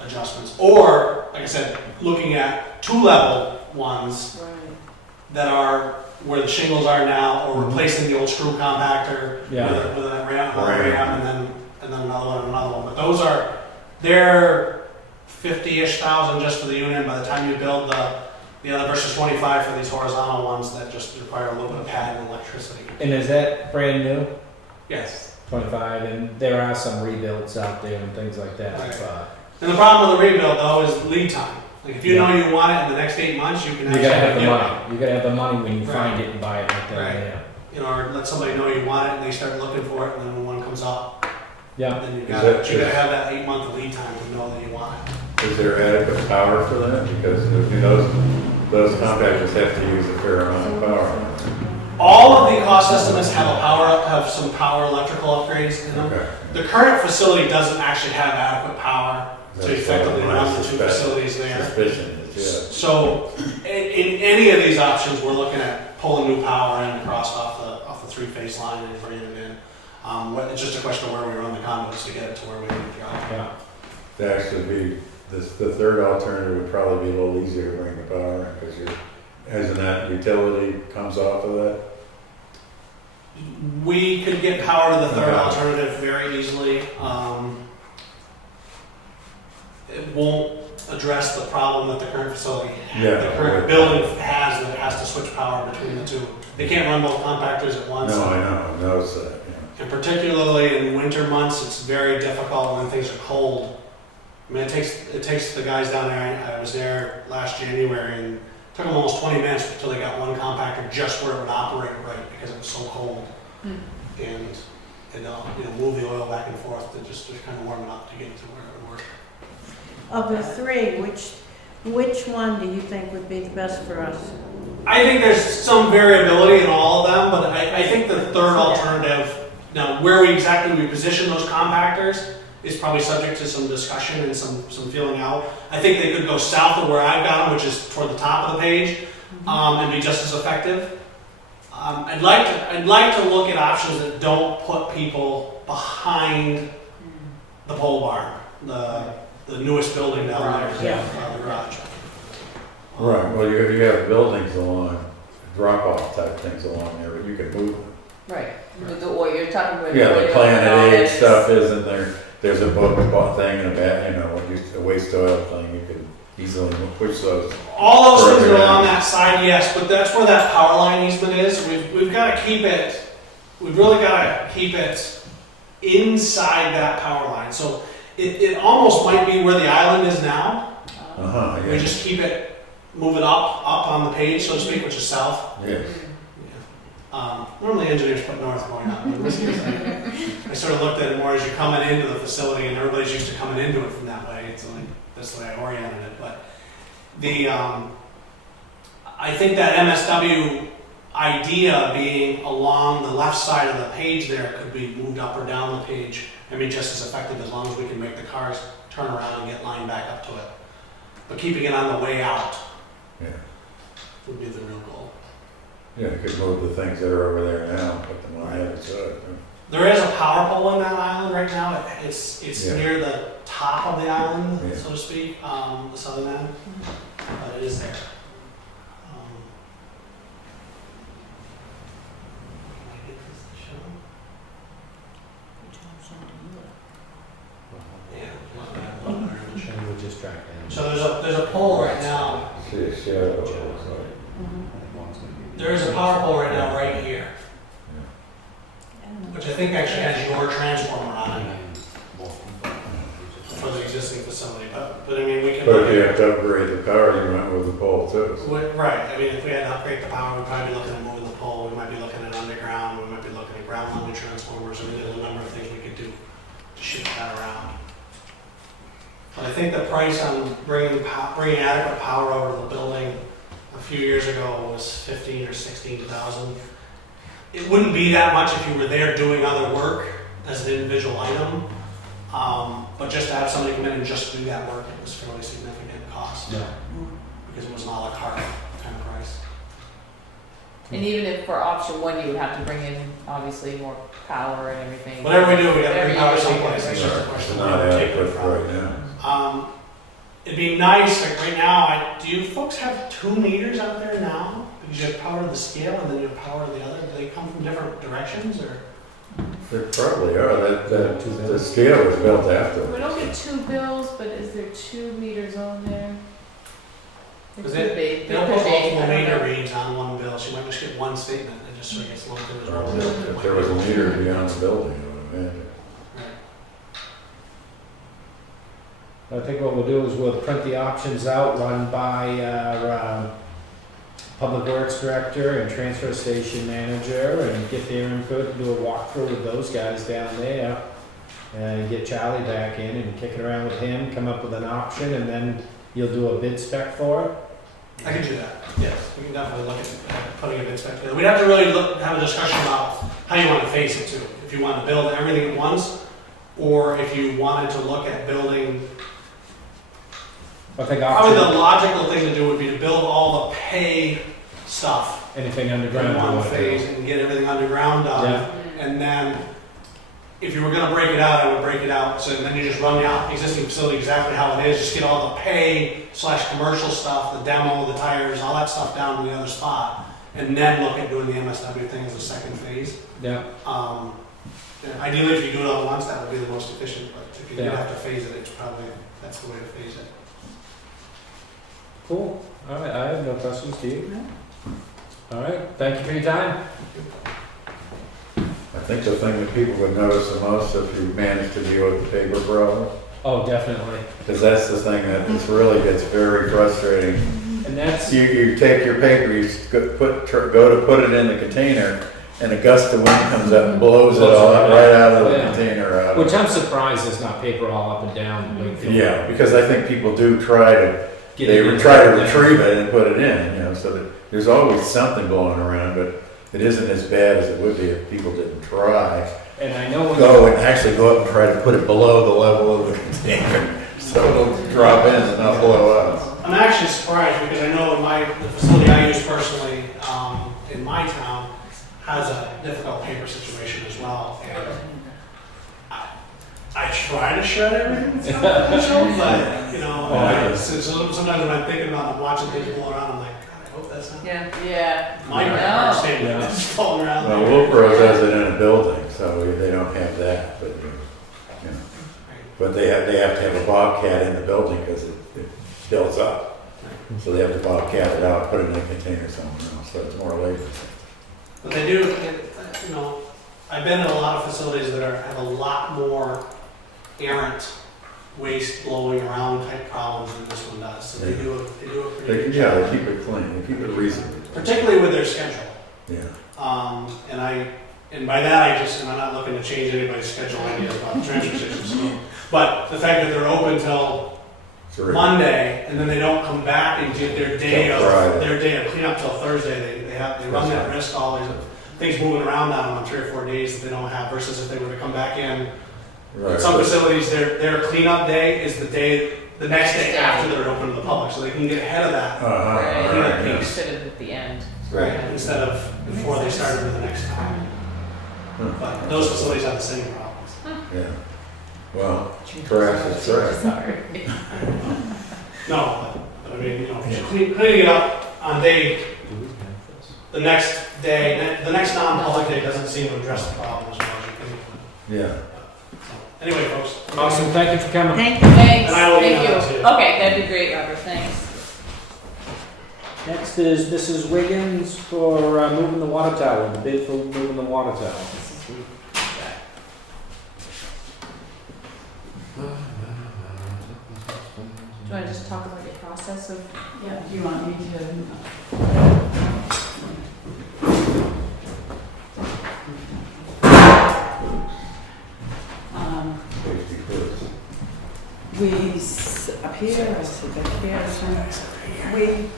adjustments. Or, like I said, looking at 2-level ones that are where the shingles are now, or replacing the old screw compactor Yeah. with a ram, and then another one and another one. But they're 50-ish thousand just for the unit. By the time you build the other versus 25 for these horizontal ones that just require a little bit of pad and electricity. And is that brand new? Yes. 25, and there are some rebuilds out there and things like that. Right. And the problem with the rebuild though is lead time. Like if you know you want it in the next 8 months, you can You gotta have the get money. You gotta have the money when you Right. find it and buy it right there. Right. Or let somebody know you want it and they start looking for it, and then when one comes up, Yeah. then you Is gotta that- have that 8-month lead time to know that you want it. Is there adequate power for that? Because those compactors have to use a fair amount of power. All of the cost estimates have some power electrical upgrades in them. Okay. The current facility doesn't actually have adequate power to That's effectively what my run the 2 facilities there. Suspicion is. yeah. So in any of these options, we're looking at pulling new power in across off the three-phase line and bringing it in. It's just a question of where we run the conduits to get it to where we need to go. Yeah. To actually be, the third alternative would probably be a little easier to bring the power in, because hasn't that utility comes off of that? We could get power to the third Okay. alternative very easily. It won't address the problem that the current facility, Yeah. the current building has, that it has to switch power between the two. They can't run both compactors at once. No, I know, I noticed that, yeah. And particularly in winter months, it's very difficult when things are cold. I mean, it takes the guys down there. I was there last January, and it took them almost 20 minutes until they got one compactor just where it would operate right, because it was so cold. And move the oil back and forth to just kind of warm it up to get it to where it would work. Of the three, which one do you think would be the best for us? I think there's some variability in all of them, but I think the third alternative, now where we position those compactors is probably subject to some discussion and some feeling out. I think they could go south of where I've got them, which is toward the top of the page, and be just as effective. I'd like to look at options that don't put people behind the pole barn, the newest building down there, the garage. Right, well, you have buildings along, drop-off type things along there, but you can move them. Right, with the oil, you're talking about. Yeah, the oil Planet Aid products. stuff isn't there, there's a book thing and a waste oil thing, you can easily push those. All those things Further are down. along that side, yes, but that's where that power line easement is. We've got to keep it. We've really got to keep it inside that power line. So it almost might be where the island is now. Uh-huh, We yeah, just keep it moving up on the page, so to speak, which is south. yes. Normally engineers put north going up. But in this case, I sort of looked at it more as you're coming into the facility, and everybody's used to coming into it from that way. It's like that's the way I oriented it. But I think that MSW idea being along the left side of the page there could be moved up or down the page and be just as effective as long as we can make the cars turn around and get lined back up to it. But keeping it on the way out Yeah, would be the real goal. yeah, you could move the things that are over there now, put them on the other side. There is a power pole on that island right now. It's Yeah. near the top of the island, Yeah. so to speak, the southern end. But it is there. Can I get this to show? Yeah. Shane would just track down. So there's a pole right now. See a shadow, it's like, There is a power pole right now right here, which I think actually has your transformer on it for the existing facility. But I mean, we can. but if you have to upgrade the power, you might move the pole too. Right, I mean, if we had to upgrade the power, we'd probably be looking at moving the pole, we might be looking at underground, we might be looking at ground mounted transformers. I mean, there's a number of things we could do to shift that around. But I think the price on bringing adequate power over to the building a few years ago was 15 or 16,000. It wouldn't be that much if you were there doing other work as an individual item, but just to have somebody come in and just do that work, it was fairly significant cost. Yeah. Because it was an a la carte kind of price. And even if for option one, you would have to bring in obviously more power and everything. Whatever we do, we got to Whatever bring you power do, someplace. It's just a It's question not of where to take it adequate from. right now. It'd be nice, like right now, do you folks have 2 meters out there now? Because you have power to the scale and then you have power to the other. Do they come from different directions or? There probably are, the scale was built after. We don't get 2 bills, but is there 2 meters on there? It Because could be. they'll It put could be. multiple I don't meter know. reads on one bill. She might just get one statement and just sort of gets lumped in as one bill. If there was a meter beyond the building, I would imagine. I think what we'll do is we'll print the options out, run by our Public Works Director and Transfer Station Manager, and get their input, and do a walkthrough with those guys down there, and get Charlie back in and kick it around with him, come up with an option, and then you'll do a bid spec for it. I can do that, yes. We can definitely look at putting a bid spec together. We'd have to really have a discussion about how you want to face it too. If you want to build everything at once, or if you wanted to look at building I think Probably the option, logical thing to do would be to build all the pay stuff anything in underground. one phase and get everything underground done. Yeah. And then, if you were gonna break it out, I would break it out, so then you just run the existing facility exactly how it is, just get all the pay / commercial stuff, the demo, the tires, all that stuff down to the other spot, and then look at doing the MSW thing as a second phase. Yeah. Ideally, if you do it all at once, that would be the most efficient, but if you do Yeah. have to phase it, it's probably, that's the way to phase it. Cool. All right, I have no questions. Do you? All right, thank you for your time. I think the thing that people would notice the most if you manage to deal with the paper problem, Oh, definitely. because that's the thing that just really gets very frustrating. And that's, You take your paper, you go to put it in the container, and a gust of wind comes up and blows it all right out of the Yeah. container. Out of which it. Mm-hmm. I'm surprised there's not paper all up and down Wakefield. Yeah, because I think people do try to Get they it in try to there. retrieve it and put it in, so that there's always something going around, but it isn't as bad as it would be if people didn't try. And I know when Go and actually go up and try to put it below the level of the container, so it'll drop in and not blow up. I'm actually surprised because I know the facility I use personally in my town has a difficult paper situation as well. And I try to shred everything that's confidential, but sometimes when I'm thinking about it, watching things blow around, I'm like, God, I hope that's not Yeah. my I know. statement that's falling around. Well, Wilbur does it in a building, so they don't have that, but they have to have a bobcat in the building because it builds up. So they have to bobcat it out, put it in a container somewhere else, so it's more labor. But they do, I've been in a lot of facilities that have a lot more errant waste blowing around type problems than this one does. So they do a pretty good job. They keep it clean, they keep it reasonable. Particularly with their schedule. Yeah. And by that I'm not looking to change anybody's schedule ideas about the transfer station. So, but the fact that they're open till Monday and then they don't come back and get their day of cleanup till Thursday, they run that risk, all these things moving around on them 3 or 4 days that they don't have, versus if they were to come back in. Right. Some facilities, their cleanup day is the next day after they're open to the public, so they can get ahead of that. Right. Right. Instead of at the end. Right. Instead of before they started with the next time. But those facilities have the same problems. Yeah. Well, trash is trash. Sorry. No, but I mean, cleaning it up on the next day, the next non-public day doesn't seem to address the problem as well as you can. Yeah. Anyway, folks. Awesome, thank you for coming. Thank you. Thanks. And I will Thank email you. it to you. Okay, that'd be great, Robert. Thanks. Next is Mrs. Wiggins for moving the water tower, the bid for moving the water tower. This is Do you want to just talk about your process of? Yeah, do you want me to? Safety first. Up here, I sit back here,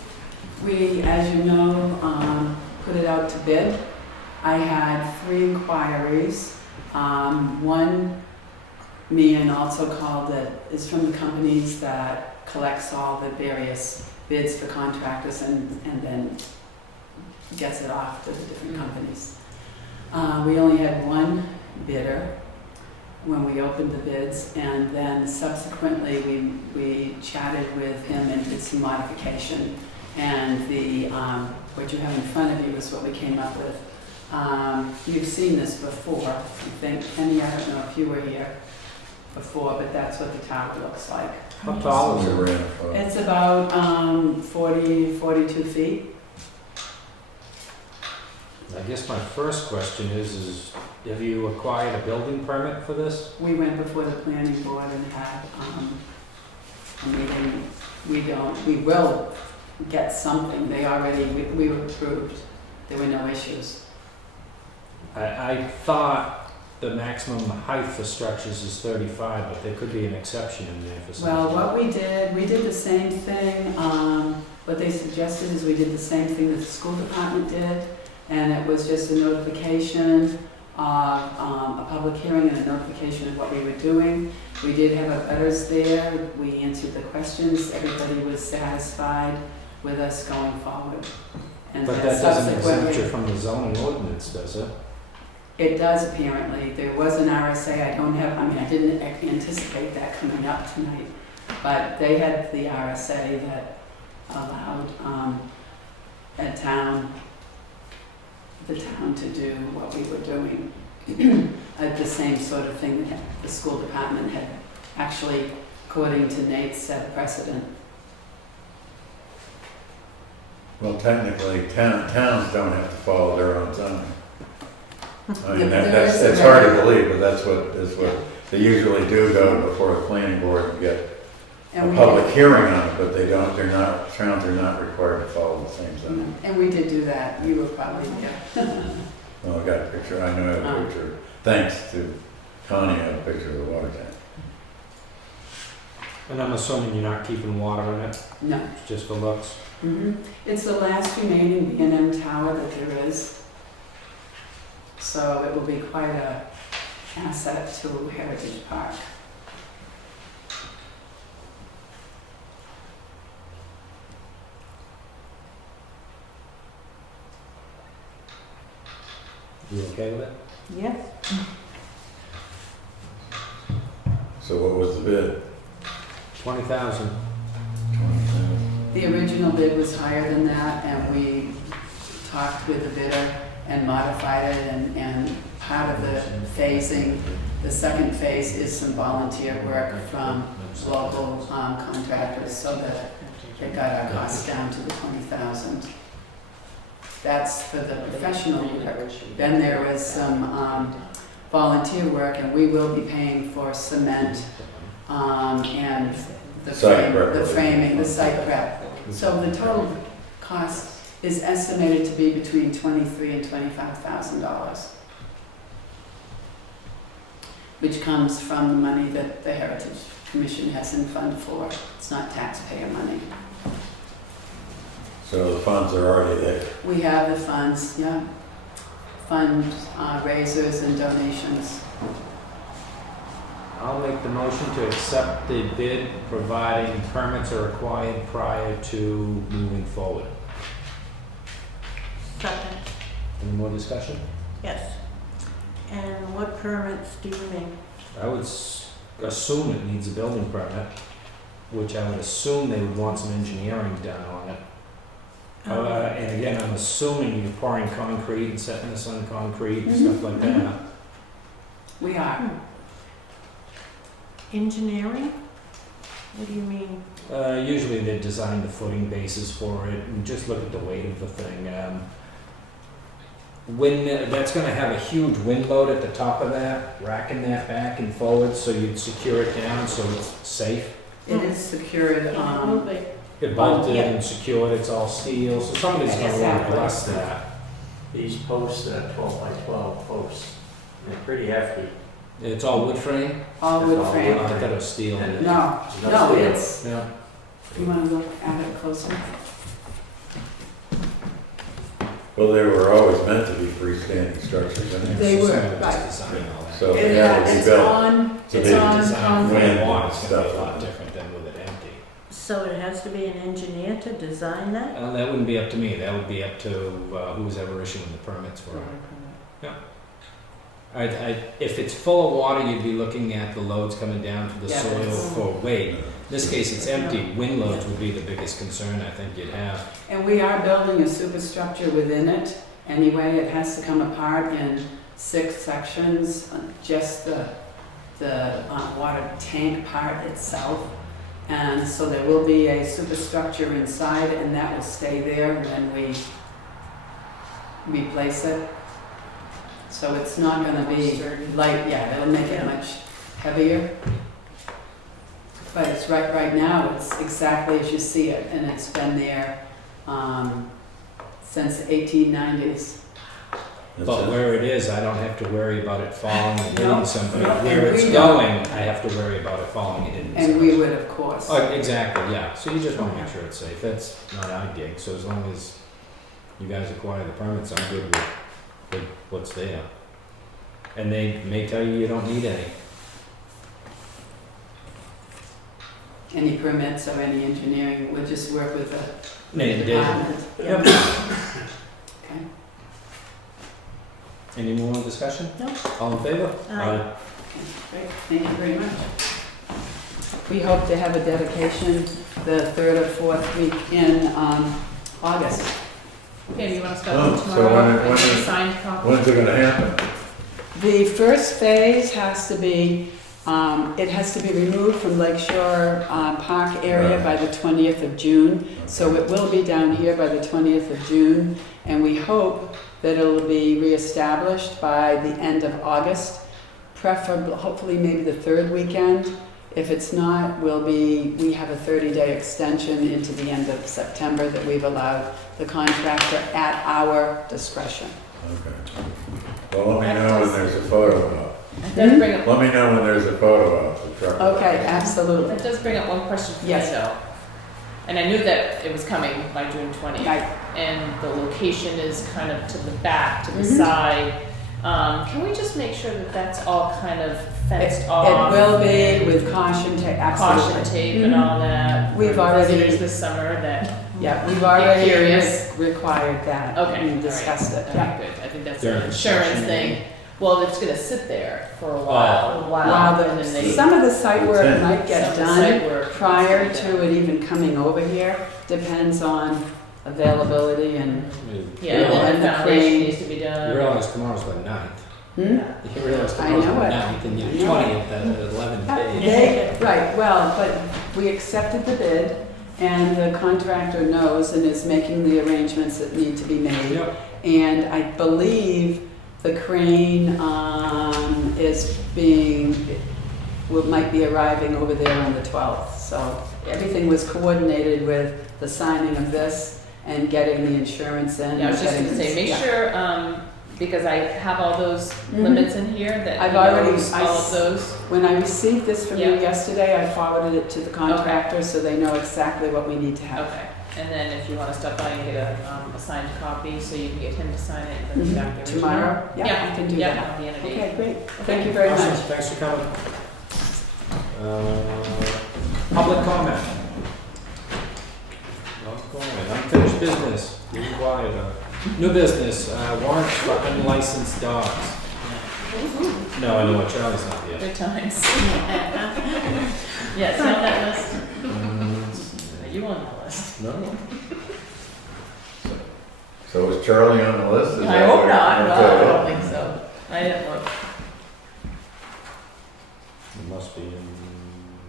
we, as you know, put it out to bid. I had 3 inquiries. One man also called that is from the companies that collects all the various bids for contractors and then gets it off to the different companies. We only had 1 bidder when we opened the bids, and then subsequently we chatted with him and did some modification. And the what you have in front of you is what we came up with. You've seen this before, I think. Kenney, I don't know if you were here before, but that's what the tower looks like. How tall is it? It's about 42 feet. I guess my first question is have you acquired a building permit for this? We went before the planning board and had a meeting. We will get something. We were approved. There were no issues. I thought the maximum height for structures is 35, but there could be an exception in there for some. Well, what we did the same thing. What they suggested is we did the same thing that the school department did, and it was just a notification of a public hearing and a notification of what we were doing. We did have others there, we answered the questions, everybody was satisfied with us going forward. And But then that doesn't exempt subsequently- you from the zoning ordinance, does it? It does apparently. There was an RSA, I didn't anticipate that coming up tonight, but they had the RSA that allowed the town to do what we were doing. The same sort of thing that the school department had actually, according to Nate, set precedent. Well, technically, towns don't have to follow their own zoning. I mean, There is that's a hard to reg- believe, but that's what they usually do, go before the planning board and get And a we public did- hearing on it, but towns are not required to follow the same zoning. And we did do that. You were probably there. Well, I got a picture, I know I have a picture, thanks to Connie, I have a picture of the water tank. And I'm assuming you're not keeping water in it, No. it's just for looks? It's the last remaining B&M tower that there is. So it will be quite a asset to Heritage Park. You okay with it? Yes. So what was the bid? 20,000. 20,000. The original bid was higher than that, and we talked with the bidder and modified it, and part of the phasing, the second phase is some volunteer work from local contractors, so that it got our costs down to the 20,000. That's for the professional work. Then there was some volunteer work, and we will be paying for cement and the Site prep. framing, the site prep. So the total cost is estimated to be between $23,000 and $25,000, which comes from the money that the Heritage Commission has in fund for. It's not taxpayer money. So the funds are already there. We have the funds, yeah. Fund raisers and donations. I'll make the motion to accept the bid, providing permits are required prior to moving forward. Second. Any more discussion? Yes. And what permits do you mean? I would assume it needs a building permit, which I would assume they would want some engineering done on it. And again, I'm assuming you're pouring concrete and setting this on concrete and stuff like that. We are. Engineering? What do you mean? Usually they design the footing bases for it and just look at the weight of the thing. That's going to have a huge wind load at the top of that, racking that back and forward, so you'd secure it down so it's safe. It is secured. It bolted Yeah. and secured, it's all steel, so somebody's going to want to Exactly. bless that. These posts are 12 by 12 posts. They're pretty hefty. It's all wood frame? All It's wood all frame. I thought it was steel. And- No, No no, steel. it's, Yeah. you wanna look at it closer? Well, they were always meant to be freestanding structures, and They were, Somebody was right. designing all that. so they had to be It's built. on, So it's they on Design for Wind the concrete. water, it's gonna be a stuff. lot different than with it empty. So it has to be an engineer to design that? That wouldn't be up to me, that would be up to who's ever issuing the permits for it. If it's full of water, you'd be looking at the loads coming down to the Yeah, soil that's- for weight. In this case, it's empty, wind loads would be the biggest concern I think you'd have. And we are building a superstructure within it. Anyway, it has to come apart in 6 sections, just the water tank part itself. And so there will be a superstructure inside, and that will stay there when we replace it. So it's not gonna be light, yeah, it'll make it much heavier. But it's right now, it's exactly as you see it, and it's been there since the 1890s. That's But it. where it is, I don't have to worry about it falling and No, hitting somebody. no, Where and it's we don't. going, I have to worry about it falling and hitting And somebody. we would, of course. Oh, exactly, yeah, so you just wanna make sure it's safe, that's not our gig, so as long as you guys acquire the permits, I'm good with what's there. And they may tell you you don't need any. any permits or any engineering. We'll just work with the Name Dave. department. Yep. Okay. Any more discussion? No. All in favor? Aye. Great, thank you very much. We hope to have a dedication the 3rd or 4th week in August. Okay, you wanna start Oh, them so tomorrow? when and is- signed copy? When's it gonna happen? The first phase has to be, it has to be removed from Lakeshore Park area by the 20th of June. So it will be down here by the 20th of June, and we hope that it'll be reestablished by the end of August, preferably, hopefully maybe the 3rd weekend. If it's not, we have a 30-day extension into the end of September that we've allowed the contractor at our discretion. Okay. Well, let me know when there's a photo op. That does bring up, Let me know when there's a photo op. the truck. Okay, absolutely. that does bring up one question for me Yes. though. And I knew that it was coming by June 20th. Right. And the location is kind of to the back, to the Mhm. side. Can we just make sure that that's all kind of fenced It off? will be with caution tape, absolutely. Caution tape and all that. We've for already- visitors this summer that, Yeah, we've already curious. required that. okay. We all right, discussed it, okay, yeah. good. I think that's During an insurance construction, thing. Well, it's gonna sit there for a while, While and then they. some of the site work Okay. might get some of the site done work prior needs be to it even coming over here, depends on availability and, Yeah, and then and the the foundation crane. needs to be You done. realize tomorrow's the 9th. hmm? You realize I tomorrow's the know it. 9th and I you're know 20th at 11 days. Right, well, but we accepted the bid, and the contractor knows and is making the arrangements that need to be made. Yep. And I believe the crane might be arriving over there on the 12th. So everything was coordinated with the signing of this and getting the insurance in. Yeah, I was just gonna say, make Yeah. sure, because I have all those Mhm. limits in here, that I've he already- knows I all s- of those. When I received this from you Yeah. yesterday, I forwarded it to the contractor so they know exactly what we need to have. Okay, and then if you wanna stop by and get a signed copy, so you can get him to sign it and then Mhm. back there. Tomorrow? Yeah, Yeah, I can do yeah, that. at the end of the day. Okay, great. Thank you very Awesome. much. Thanks for coming. Public comment. Unfinished business. Be quiet. New business. Warrants for unlicensed dogs. No, I know what Charlie's not here. Good times. Yeah, it's on that list. Are you on the list? No. So is Charlie on the list? Is I that hope what- not, no, I okay. don't think so. I didn't look. It must be in.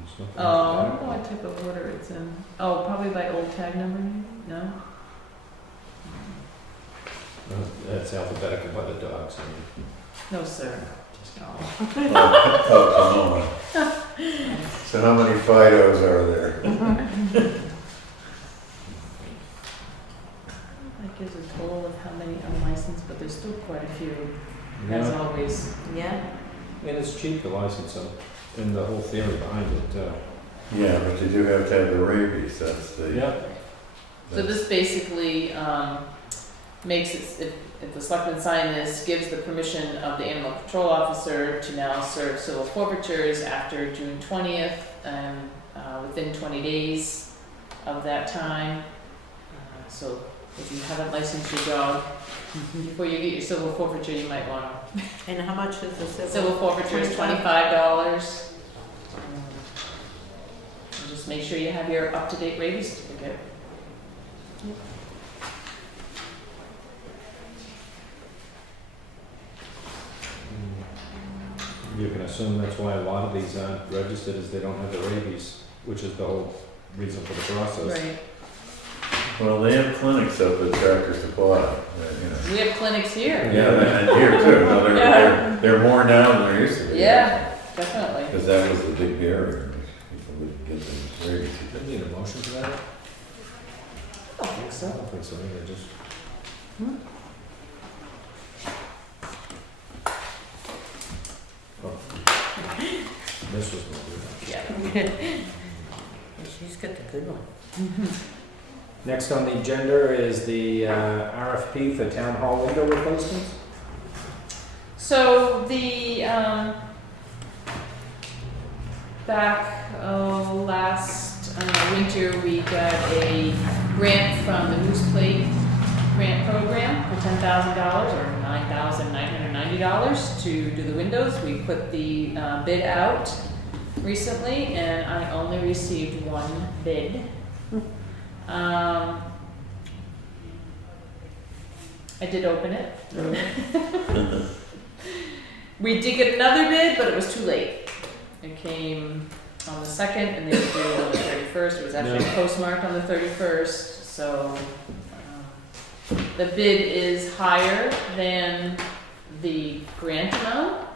it's not- Oh, I don't know what type of order it's in. Oh, probably by old tag number, no? That's alphabetical by the dogs. No, sir. Just no. Oh, come on. So how many Fidos are there? That gives a total of how many unlicensed, but there's still quite a few, as Yeah. always. Yeah. And it's cheap to license them, and the whole theory behind it. Yeah, but you do have to have the rabies, that's the. Yeah. So this basically makes it, if the selectmen sign this, gives the permission of the animal control officer to now serve civil forfeitures after June 20th, and within 20 days of that time. So if you haven't licensed your dog, before you get your civil forfeiture, you might want to. And how much is the civil? Civil forfeiture is $25. And just make sure you have your up-to-date rabies certificate. You can assume that's why a lot of these aren't registered, is they don't have the rabies, which is the whole reason for the process. Right. Well, they have clinics up at Tractor Supply, you know. We have clinics here. Yeah, and here too. No, Yeah. they're more now than there used to be. Yeah, definitely. Because that was the big barrier. People would get the rabies. Didn't need a motion for that? I don't think I so. don't think so either, just. Oh. This was not good. Yeah. She's got the good one. Next on the agenda is the RFP for town hall window replacements. So the back last winter, we got a grant from the Moose Plate Grant Program for $10,000 or $9,990 to do the windows. We put the bid out recently, and I only received one bid. I did open it. We did get another bid, but it was too late. It came on the 2nd, and they were due on the 31st. It was actually postmarked on the 31st, so the bid is higher than the grant amount.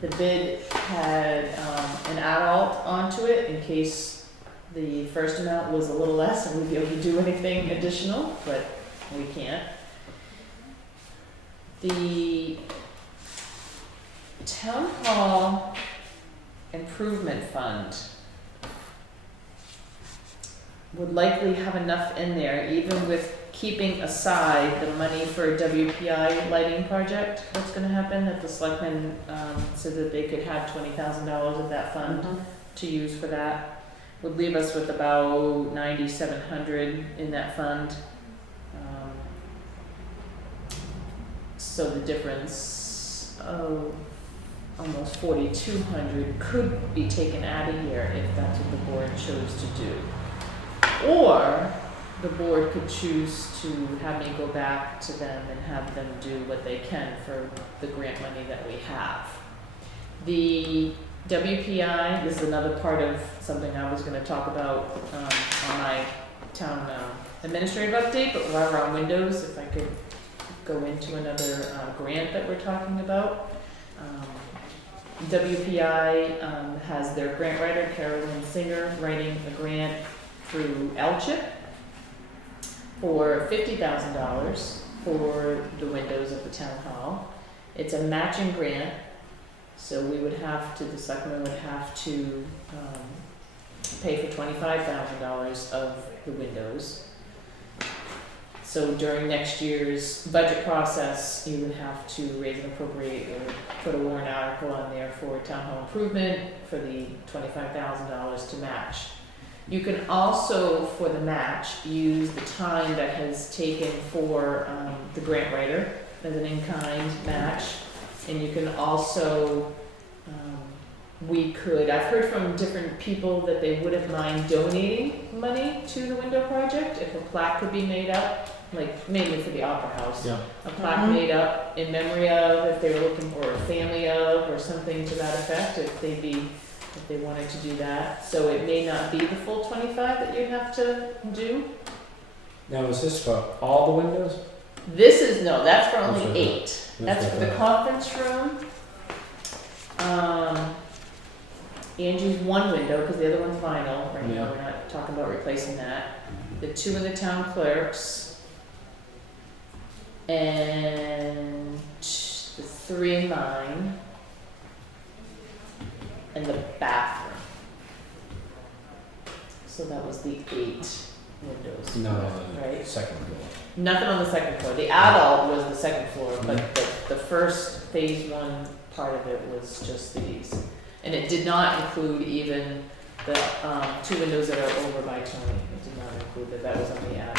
The bid had an add-alt onto it in case the first amount was a little less and we'd be able to do anything additional, but we can't. The Town Hall Improvement Fund would likely have enough in there, even with keeping aside the money for a WPI lighting project that's gonna happen, that the selectmen said that they could have $20,000 of that fund to use for that. Would leave us with about $9,700 in that fund. So the difference of almost $4,200 could be taken out of here if that's what the board chose to do. Or the board could choose to have me go back to them and have them do what they can for the grant money that we have. The WPI, this is another part of something I was going to talk about on my town administrative update, but while we're on Windows, if I could go into another grant that we're talking about. WPI has their grant writer, Carolyn Singer, writing a grant through LCHIP for $50,000 for the windows of the town hall. It's a matching grant, so we would have to, the selectmen would have to pay for $25,000 of the windows. So during next year's budget process, you would have to raise and appropriate or put a warrant article on there for town hall improvement for the $25,000 to match. You can also, for the match, use the time that has taken for the grant writer as an in-kind match. And you can also, I've heard from different people that they wouldn't mind donating money to the window project if a plaque could be made up, like mainly for the Opera House. Yeah. A plaque made up in memory of, if they were looking for a family of, or something to that effect, if they wanted to do that. So it may not be the full 25 that you have to do. Now, is this for all the windows? This is, no, that's for only That's 8. That's what for I the thought. conference room. Angie's one window, because the other one's vinyl, right now, Yeah. we're not talking about replacing that. The 2 in the town clerks. And the 3 in mine. And the bathroom. So that was the 8 windows. No, Right? second floor. Nothing on the second floor. The adult was the second floor, but the first phase 1 part of it was just these. And it did not include even the 2 windows that are over by Toni. It did not include that. That was on the adult.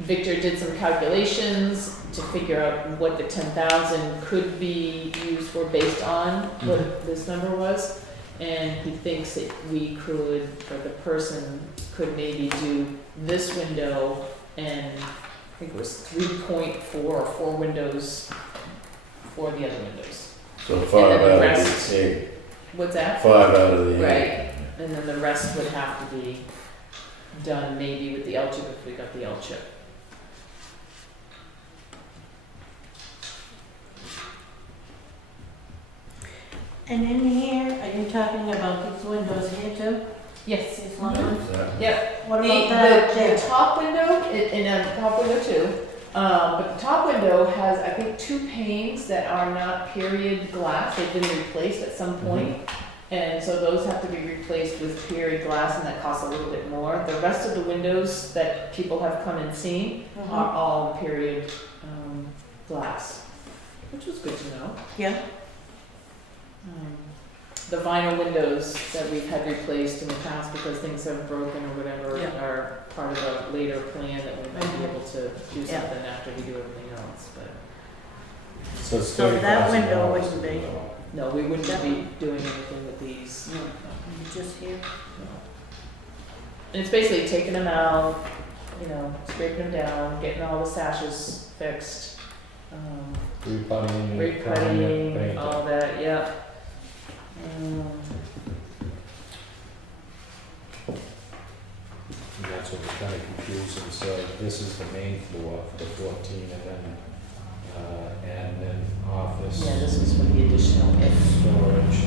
Victor did some calculations to figure out what the 10,000 could be used for based on what this number was. And he thinks that we could, or the person could maybe do this window and I think it was 3.4 or 4 windows for the other windows. So And 5 then the out of rest- the 8. What's that? 5 out of the 8. Right. And then the rest would have to be done maybe with the L-chip if we got the L-chip. And in here, are you talking about these windows here too? Yes. These long ones? Yep. What The, about that the there? top window, and the top window too, but the top window has, I think, 2 panes that are not period glass. They've been replaced at some point. And so those have to be replaced with period glass, and that costs a little bit more. The rest of the windows that people have come and seen are all period glass, which was good to know. Yeah. the vinyl windows that we've had replaced in the past because things have broken or whatever Yeah. are part of a later plan that we might be able to do Yeah. something after we do everything else, but So it's So that window $30,000 wouldn't be. no, we wouldn't be doing anything with these. No, just here. And it's basically taking them out, you know, scraping them down, getting all the sashes fixed, Reputtying, reputtying, painting. all that, yeah. And that's what was kind of confusing, so this is the main floor for the 14, and then office. Yeah, this was for the additional if. Storage,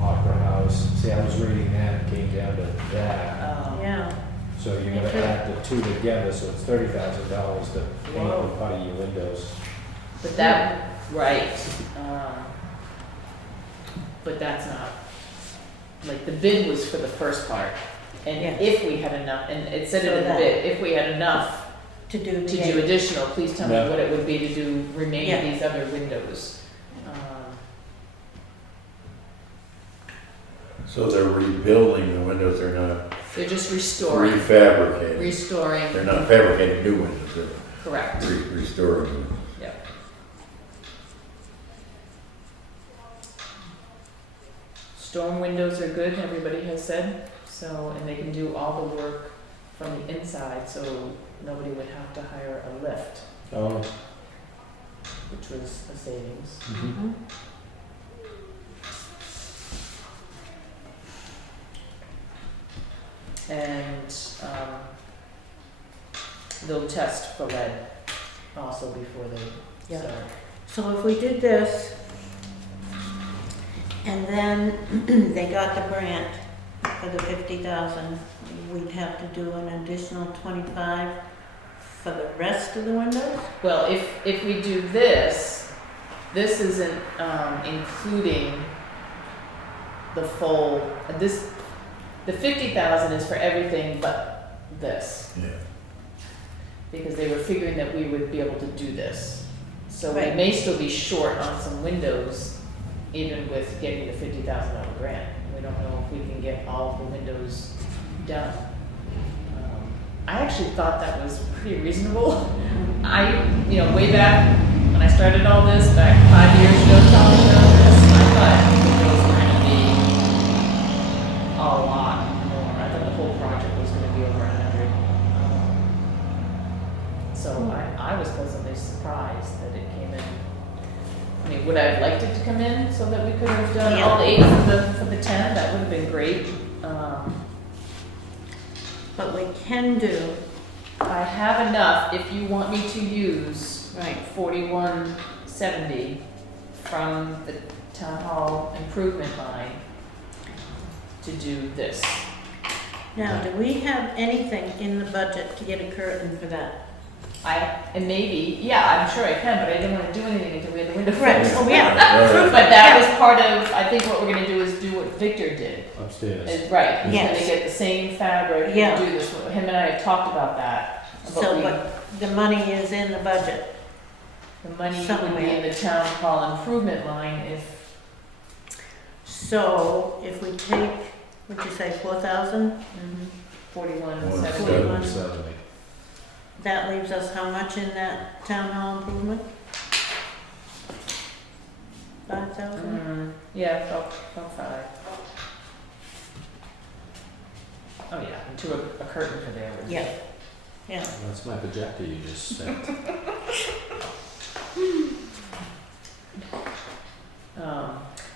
opera house. See, I was reading that, it came down to that. Yeah, So you're gonna add the two together, so it's $30,000 to paint Whoa. and putty your windows. But that, right, but that's not, like, the bid was for the first part. And Yes. if we had enough, and it said So it in the that- bid, if we had enough to do the to do eight. additional, please tell me Yeah. what it would be to do remain Yeah. these other windows. So they're rebuilding the windows, they're not They're just restoring, refabricating. They're not fabricating new windows, correct, they're restoring them. yeah. Storm windows are good, everybody has said, so, and they can do all the work from the inside, so nobody would have to hire a lift, Oh. which was a savings. Mhm. And they'll test for lead also before they Yeah. start. So if we did this, and then they got the grant for the 50,000, we'd have to do an additional 25 for the rest of the windows? Well, if we do this, this isn't including the full, the 50,000 is for everything but this, Yeah. because they were figuring that we would be able to do this. So we Right. may still be short on some windows, even with getting the $50,000 grant. We don't know if we can get all of the windows done. I actually thought that was pretty reasonable. Way back when I started all this, back 5 years ago, telling them this, I thought it was going to be a lot more. I thought the whole project was going to be over 100. So I was pleasantly surprised that it came in. I mean, would I have liked it to come in so that we could have done all 8 for the 10? That would have been great. But we can do, I have enough if you want me to use right, 4170 from the town hall improvement line to do this. now, do we have anything in the budget to get a curtain for that? And maybe, yeah, I'm sure I can, but I didn't want to do anything until we had the window Right, fixed. oh, yeah. Right. But that was part of, I think what we're gonna do is do what Victor did. Upstairs. Is right, he's Yes. gonna get the same fabric Yeah. and do this. Him and I have talked about that. So, but the money is in the budget. The money would somewhere. be in the town hall improvement line if, So if we take, what'd you say, 4,000? 4170. 4170. That leaves us how much in that town hall improvement? 5,000? Yeah, about 5. Oh yeah, and to a curtain for there. would be- Yeah, yeah. That's my projector you just sent.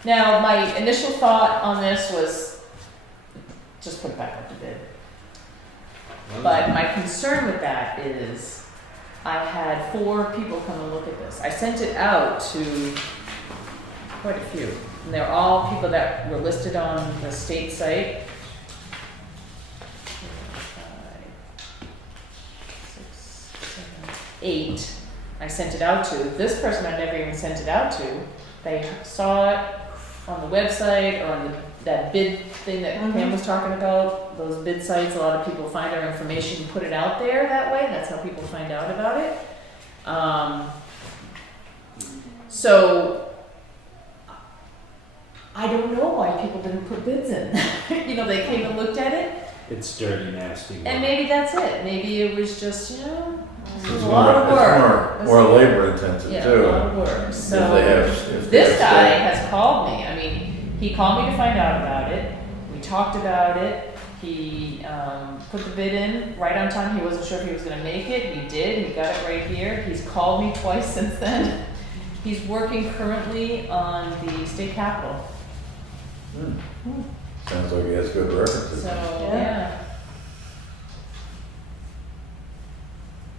Now, my initial thought on this was just put it back up to bid. But my concern with that is I had 4 people come and look at this. I sent it out to quite a few. And they're all people that were listed on the state site. 8 I sent it out to. This person I never even sent it out to. They saw it on the website or on that bid thing that Pam was talking about. Those bid sites, a lot of people find our information, put it out there that way. That's how people find out about it. So I don't know why people didn't put bids in. You know, they came and looked at it, It's dirty, nasty. and maybe that's it. Maybe it was just, you know, it was It's a lot of work. It's more labor intensive Yeah, too. a lot of work. So If they this have guy staff. has called me. I mean, he called me to find out about it. We talked about it. He put the bid in right on time. He wasn't sure if he was going to make it. He did. He got it right here. He's called me twice since then. He's working currently on the state capitol. Sounds like he has good references. So Yeah. yeah.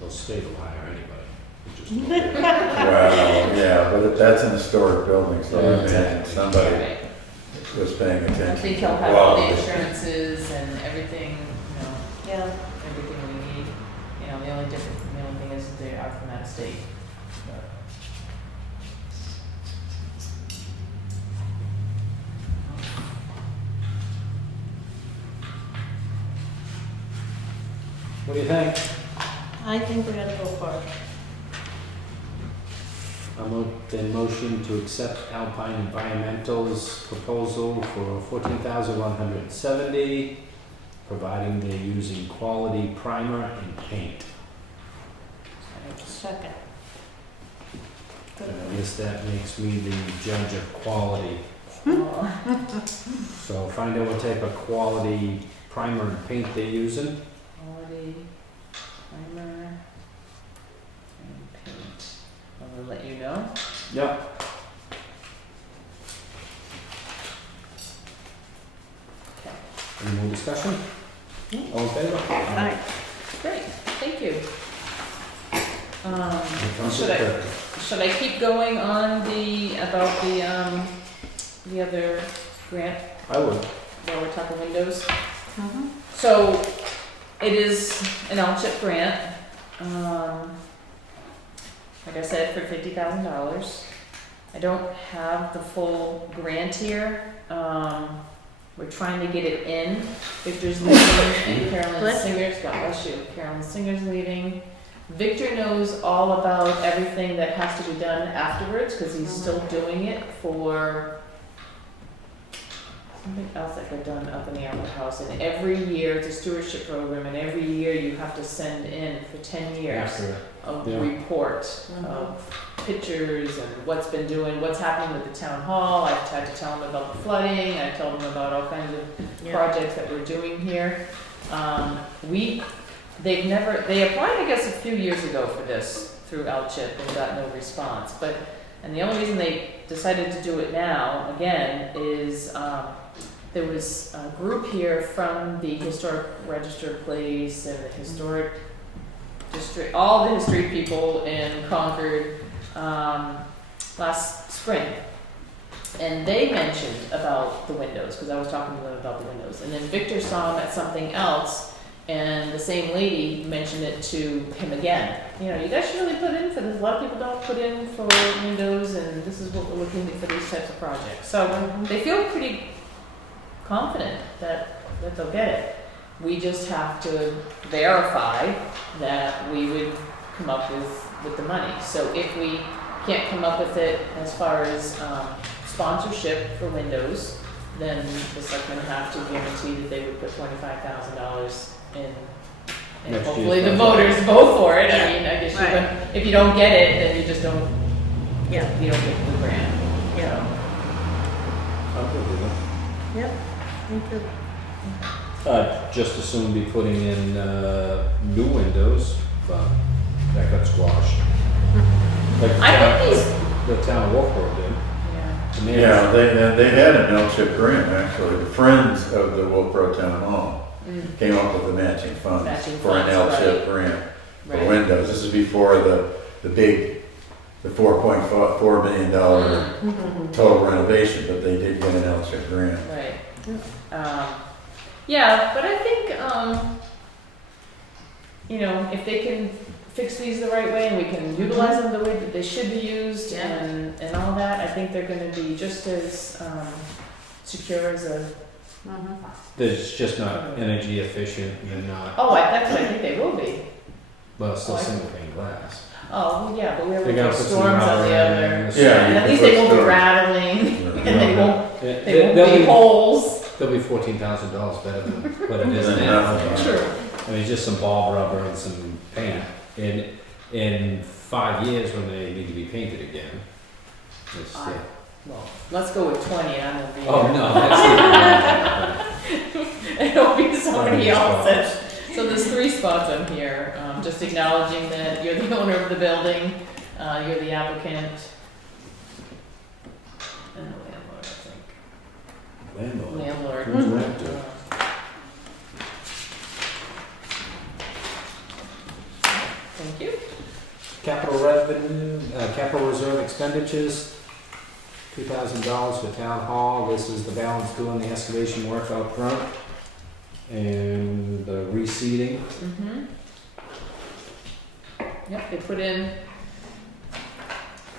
Well, state will hire anybody. You just look at Well, yeah, but that's an historic building, so Yeah, I mean, exactly. somebody Right. was paying I attention. think to he'll have all the quality. insurances and everything. You know, Yeah, everything we need. You know, the only thing is that they are from that state. What do you think? I think we gotta go for it. In motion to accept Alpine Environmental's proposal for $14,170, providing they're using quality primer and paint. Second. And I guess that makes me the judge of quality. So find out what type of quality primer and paint they're using. Quality, primer, and paint. I'm gonna let you know. Yep. Any more discussion? All in favor? Aye. Great, thank you. Here comes Should the I- clerk. Should I keep going on about the other grant I would. while we're talking windows? Mhm. So, it is an L-chip grant, like I said, for $50,000. I don't have the full grant here. We're trying to get it in. Victor's leaving and Carolyn Bless Singer's, God bless you, Carolyn Singer's leaving. Victor knows all about everything that has to be done afterwards, because he's still doing it for something else that got done up in the Opera House. And every year, it's a stewardship program, and every year you have to send in for 10 years After. a Yeah. report of pictures and what's been doing, what's happening with the town hall. I've tried to tell him about the flooding. I told him about all kinds of Yeah. projects that we're doing here. They applied, I guess, a few years ago for this through L-chip and got no response. And the only reason they decided to do it now, again, is there was a group here from the Historic Register Place and the Historic District, all the history people in Concord last spring. And they mentioned about the windows, because I was talking to them about the windows. And then Victor saw them at something else, and the same lady mentioned it to him again. You know, you guys should really put in for this. A lot of people don't put in for windows, and this is what we're looking for these types of projects. So they feel pretty confident that they'll get it. We just have to verify that we would come up with the money. So if we can't come up with it as far as sponsorship for windows, then the selectmen have to guarantee that they would put $25,000 in. And Next hopefully year's the budget. voters vote for it. I mean, I guess Right. if you don't get it, then you just don't, Yeah, you don't get the grant. yeah, I'm good with it. yep, me too. Just as soon be putting in new windows, but that got squashed. Like the I town, think these, the town of Wolfboro did. yeah. And Yeah, they had an L-chip grant, actually. The Friends of the Wilbro Town Hall came up with the matching funds Matching for an funds, L-chip grant for Right. windows. This is before the $4.4 million total renovation, but they did get an L-chip grant. Right. Yeah, but I think, if they can fix these the right way and we can utilize them the way that they should be used Yeah. and all that, I think they're gonna be just as, secure as a, It's just not energy efficient, and they're not, that's what I think they will be. well, it's still Oh, I- single pane glass. Oh, well, yeah, but we have They're gonna those put some storms on the rubber other. in. Yeah, And you at can least put they won't be storm. rattling and they won't They won't be holes. They'll be $14,000 better than what it is Than now. nothing. True. I mean, just some ball rubber and some paint. In 5 years, when they need to be painted again, it's still. Well, let's go with 20, and I'm gonna be. Oh no, that's It'll be somebody Funny else's. So there's 3 spots on here, just acknowledging that you're the owner of the building, you're the applicant. And the landlord, I think. landlord. Landlord. Who's renter? Thank you. Capital revenue, capital reserve expenditures, $2,000 for town hall. This is the balance doing the excavation work out front and the reseeding. Mm-hmm. Yep, they put in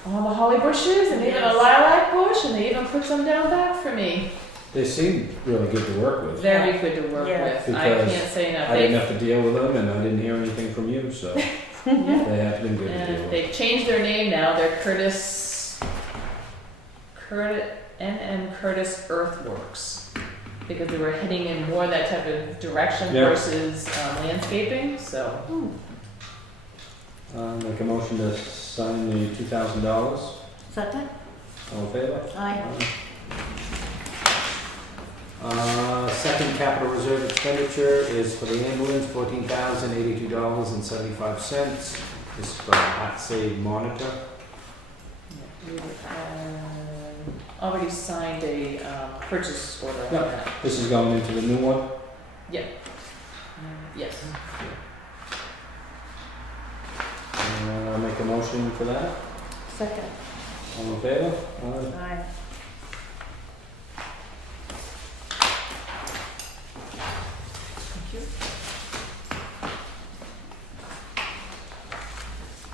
all the holly bushes and even a Yes. lilac bush, and they even put some down back for me. They seem really good to work with. Very good to work Yes. with. I Because can't say enough. I didn't have to deal with them, and I didn't hear anything from you, so they have been good to deal And with. they've changed their name now. They're N.M. Curtis Earthworks, because they were heading in more that type of direction Yep. versus landscaping. So Make a motion to sign the $2,000. Second? All in favor? Aye. Second capital reserve expenditure is for the ambulance, $14,082.75. This is for the hot save monitor. we already signed a purchase order on Yep. that. This is going into the new one. Yes. Make a motion for that. Second. All in favor? Aye. Thank you.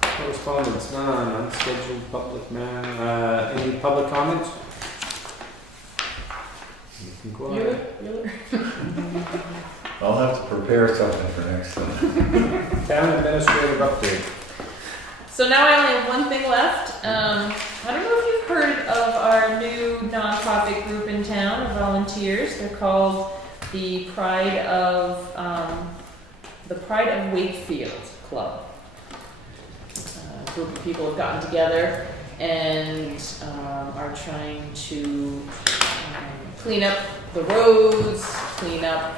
Correspondence, none. Unscheduled public any public comments? You can go ahead. You're I'll have to prepare something for next time. Town administrative update. So now I only have one thing left. I don't know if you've heard of our new nonprofit group in town of volunteers. They're called the Pride of Wakefield Club. A group of people have gotten together and are trying to clean up the roads, clean up.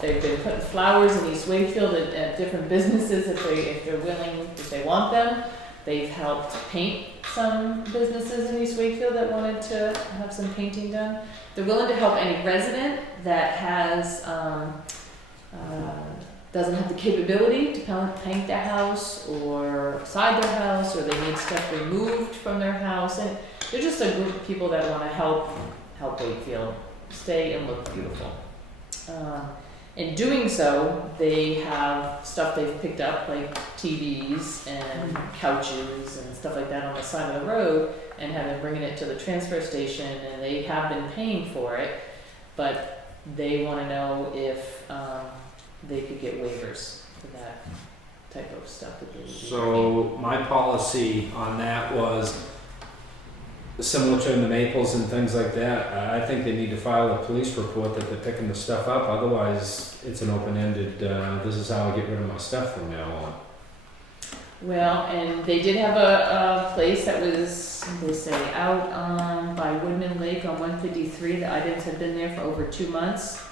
They've been putting flowers in East Wakefield at different businesses if they're willing, if they want them. They've helped paint some businesses in East Wakefield that wanted to have some painting done. They're willing to help any resident that has doesn't have the capability to paint their house or side their house, or they need stuff removed from their house. And they're just a group of people that want to help Wakefield stay and look beautiful. In doing so, they have stuff they've picked up, like TVs and couches and stuff like that on the side of the road, and have been bringing it to the transfer station, and they have been paying for it, but they want to know if they could get waivers for that type of stuff that they would be So my policy on that was similar to the Maples and things like that. I think they need to file a police report that they're picking the stuff up. Otherwise, it's an open-ended, this is how I get rid of my stuff from now on. Well, and they did have a place that was, they say, out by Woodman Lake on 153. The items had been there for over 2 months.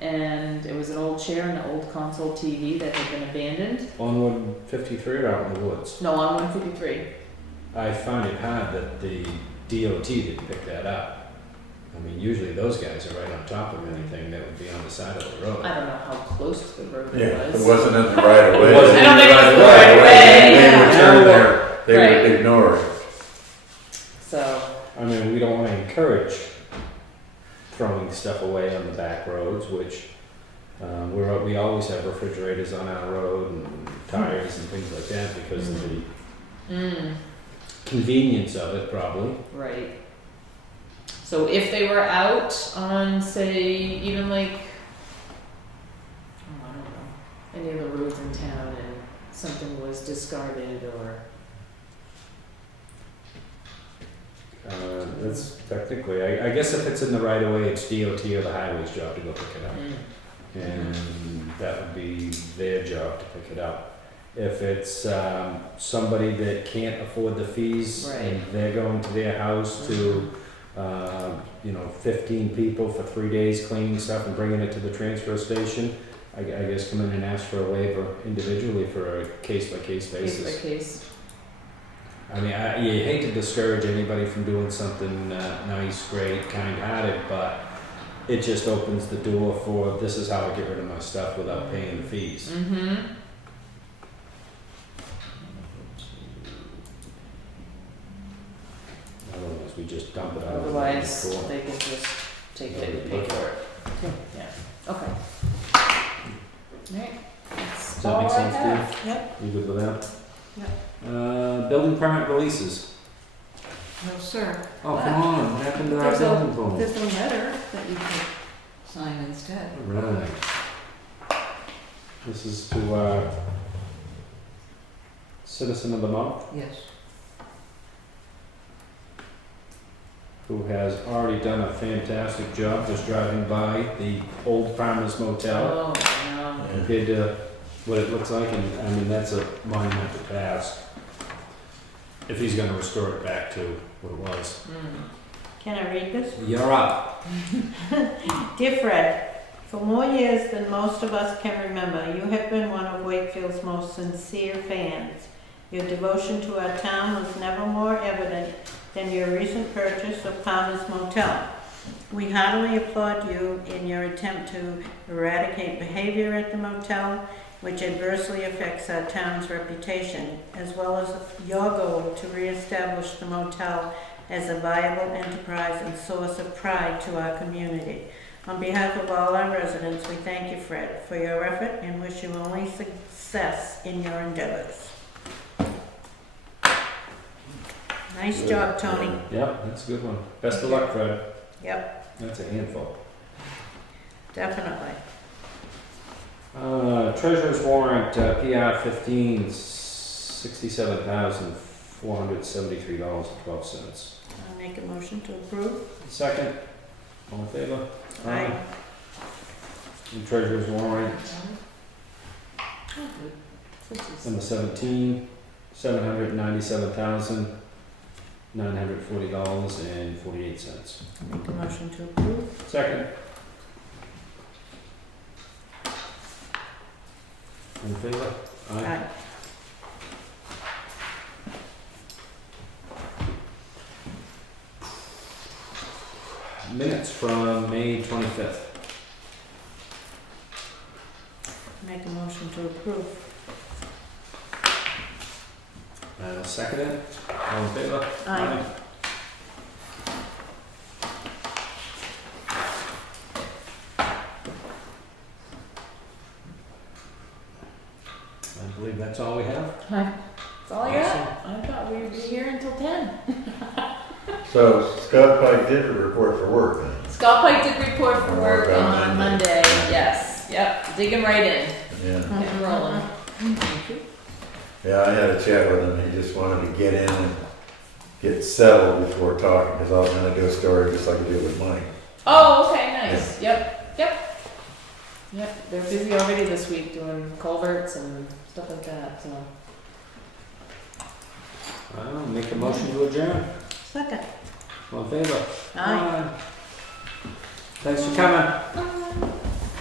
And it was an old chair and an old console TV that had been abandoned. On 153 or out in the woods? No, on 153. I find it hard that the DOT didn't pick that up. I mean, usually those guys are right on top of anything that would be on the side of the road. I don't know how close to the road Yeah, it it was. wasn't in the right of way. It wasn't I don't think it was in the Right right of way. They would turn there, they Right. would ignore it. So, I mean, we don't want to encourage throwing stuff away on the back roads, which we always have refrigerators on our road and tires and things like that because of the convenience of it, probably. right. So if they were out on, say, even like, I don't know, any of the roads in town and something was discarded or that's technically, I guess if it's in the right of way, it's DOT or the highway's job to go pick it up. And that would be their job to pick it up. If it's somebody that can't afford the fees and Right. they're going to their house to, 15 people for 3 days cleaning stuff and bringing it to the transfer station, I guess come in and ask for a waiver individually for a case-by-case basis. Case by case. I mean, you hate to discourage anybody from doing something nice, great, kind-hearted, but it just opens the door for this is how I get rid of my stuff without paying the fees. Mm-hmm. Otherwise, we just dump it out. Otherwise, Cool. they can just take it and pay for it. Yeah, okay. Alright, that's Does that all make I sense to you? have. Yep. You good with that? Yep. Building permit releases. No, sir. Oh, come on, what happened to our There's a- building permit? There's a letter that you can sign instead. Right. This is to Citizen of the Month, Yes. who has already done a fantastic job just driving by the old Farmers Motel Oh, yeah. compared to what it looks like, and I mean, that's a monumental task. If he's gonna restore it back to what it was. Can I read this? You're up. Dear Fred, for more years than most of us can remember, you have been one of Wakefield's most sincere fans. Your devotion to our town was never more evident than your recent purchase of Palmer's Motel. We heartily applaud you in your attempt to eradicate behavior at the motel, which adversely affects our town's reputation, as well as your goal to reestablish the motel as a viable enterprise and source of pride to our community. On behalf of all our residents, we thank you, Fred, for your effort and wish you only success in your endeavors. Nice job, Toni. Yep, that's a good one. Best of luck, Fred. Yep, That's a handful. definitely. Treasurer's warrant, PR 15, $67,473.12. I'll make a motion to approve. Second, all in favor? Aye. And treasurer's warrant, number 17, $797,940.48. I'll make a motion to approve. Second. All in favor? Aye. Minutes from May 25th. Make a motion to approve. Second it. All in favor? Aye. I believe that's all we have. That's all I got. I thought we would be here until 10. So Scott Pike did a report for work then. Scott Pike did report for work On on Monday. Yes, yep, digging right in, Yeah. getting rolling. Yeah, I had a chat with him. He just wanted to get in and get settled before talking, because I was gonna do a story just like I did with Mike. Oh, okay, nice. Yep. Yep, they're busy already this week doing culverts and stuff like that, so. I'll make a motion to adjourn. Second. All in favor? Aye. Thanks for coming.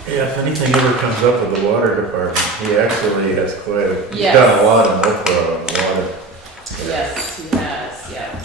Yeah, if anything ever comes up with the water department, he actually has quite a, he's Yes. done a lot of milk on the water. Yes, he has, yeah.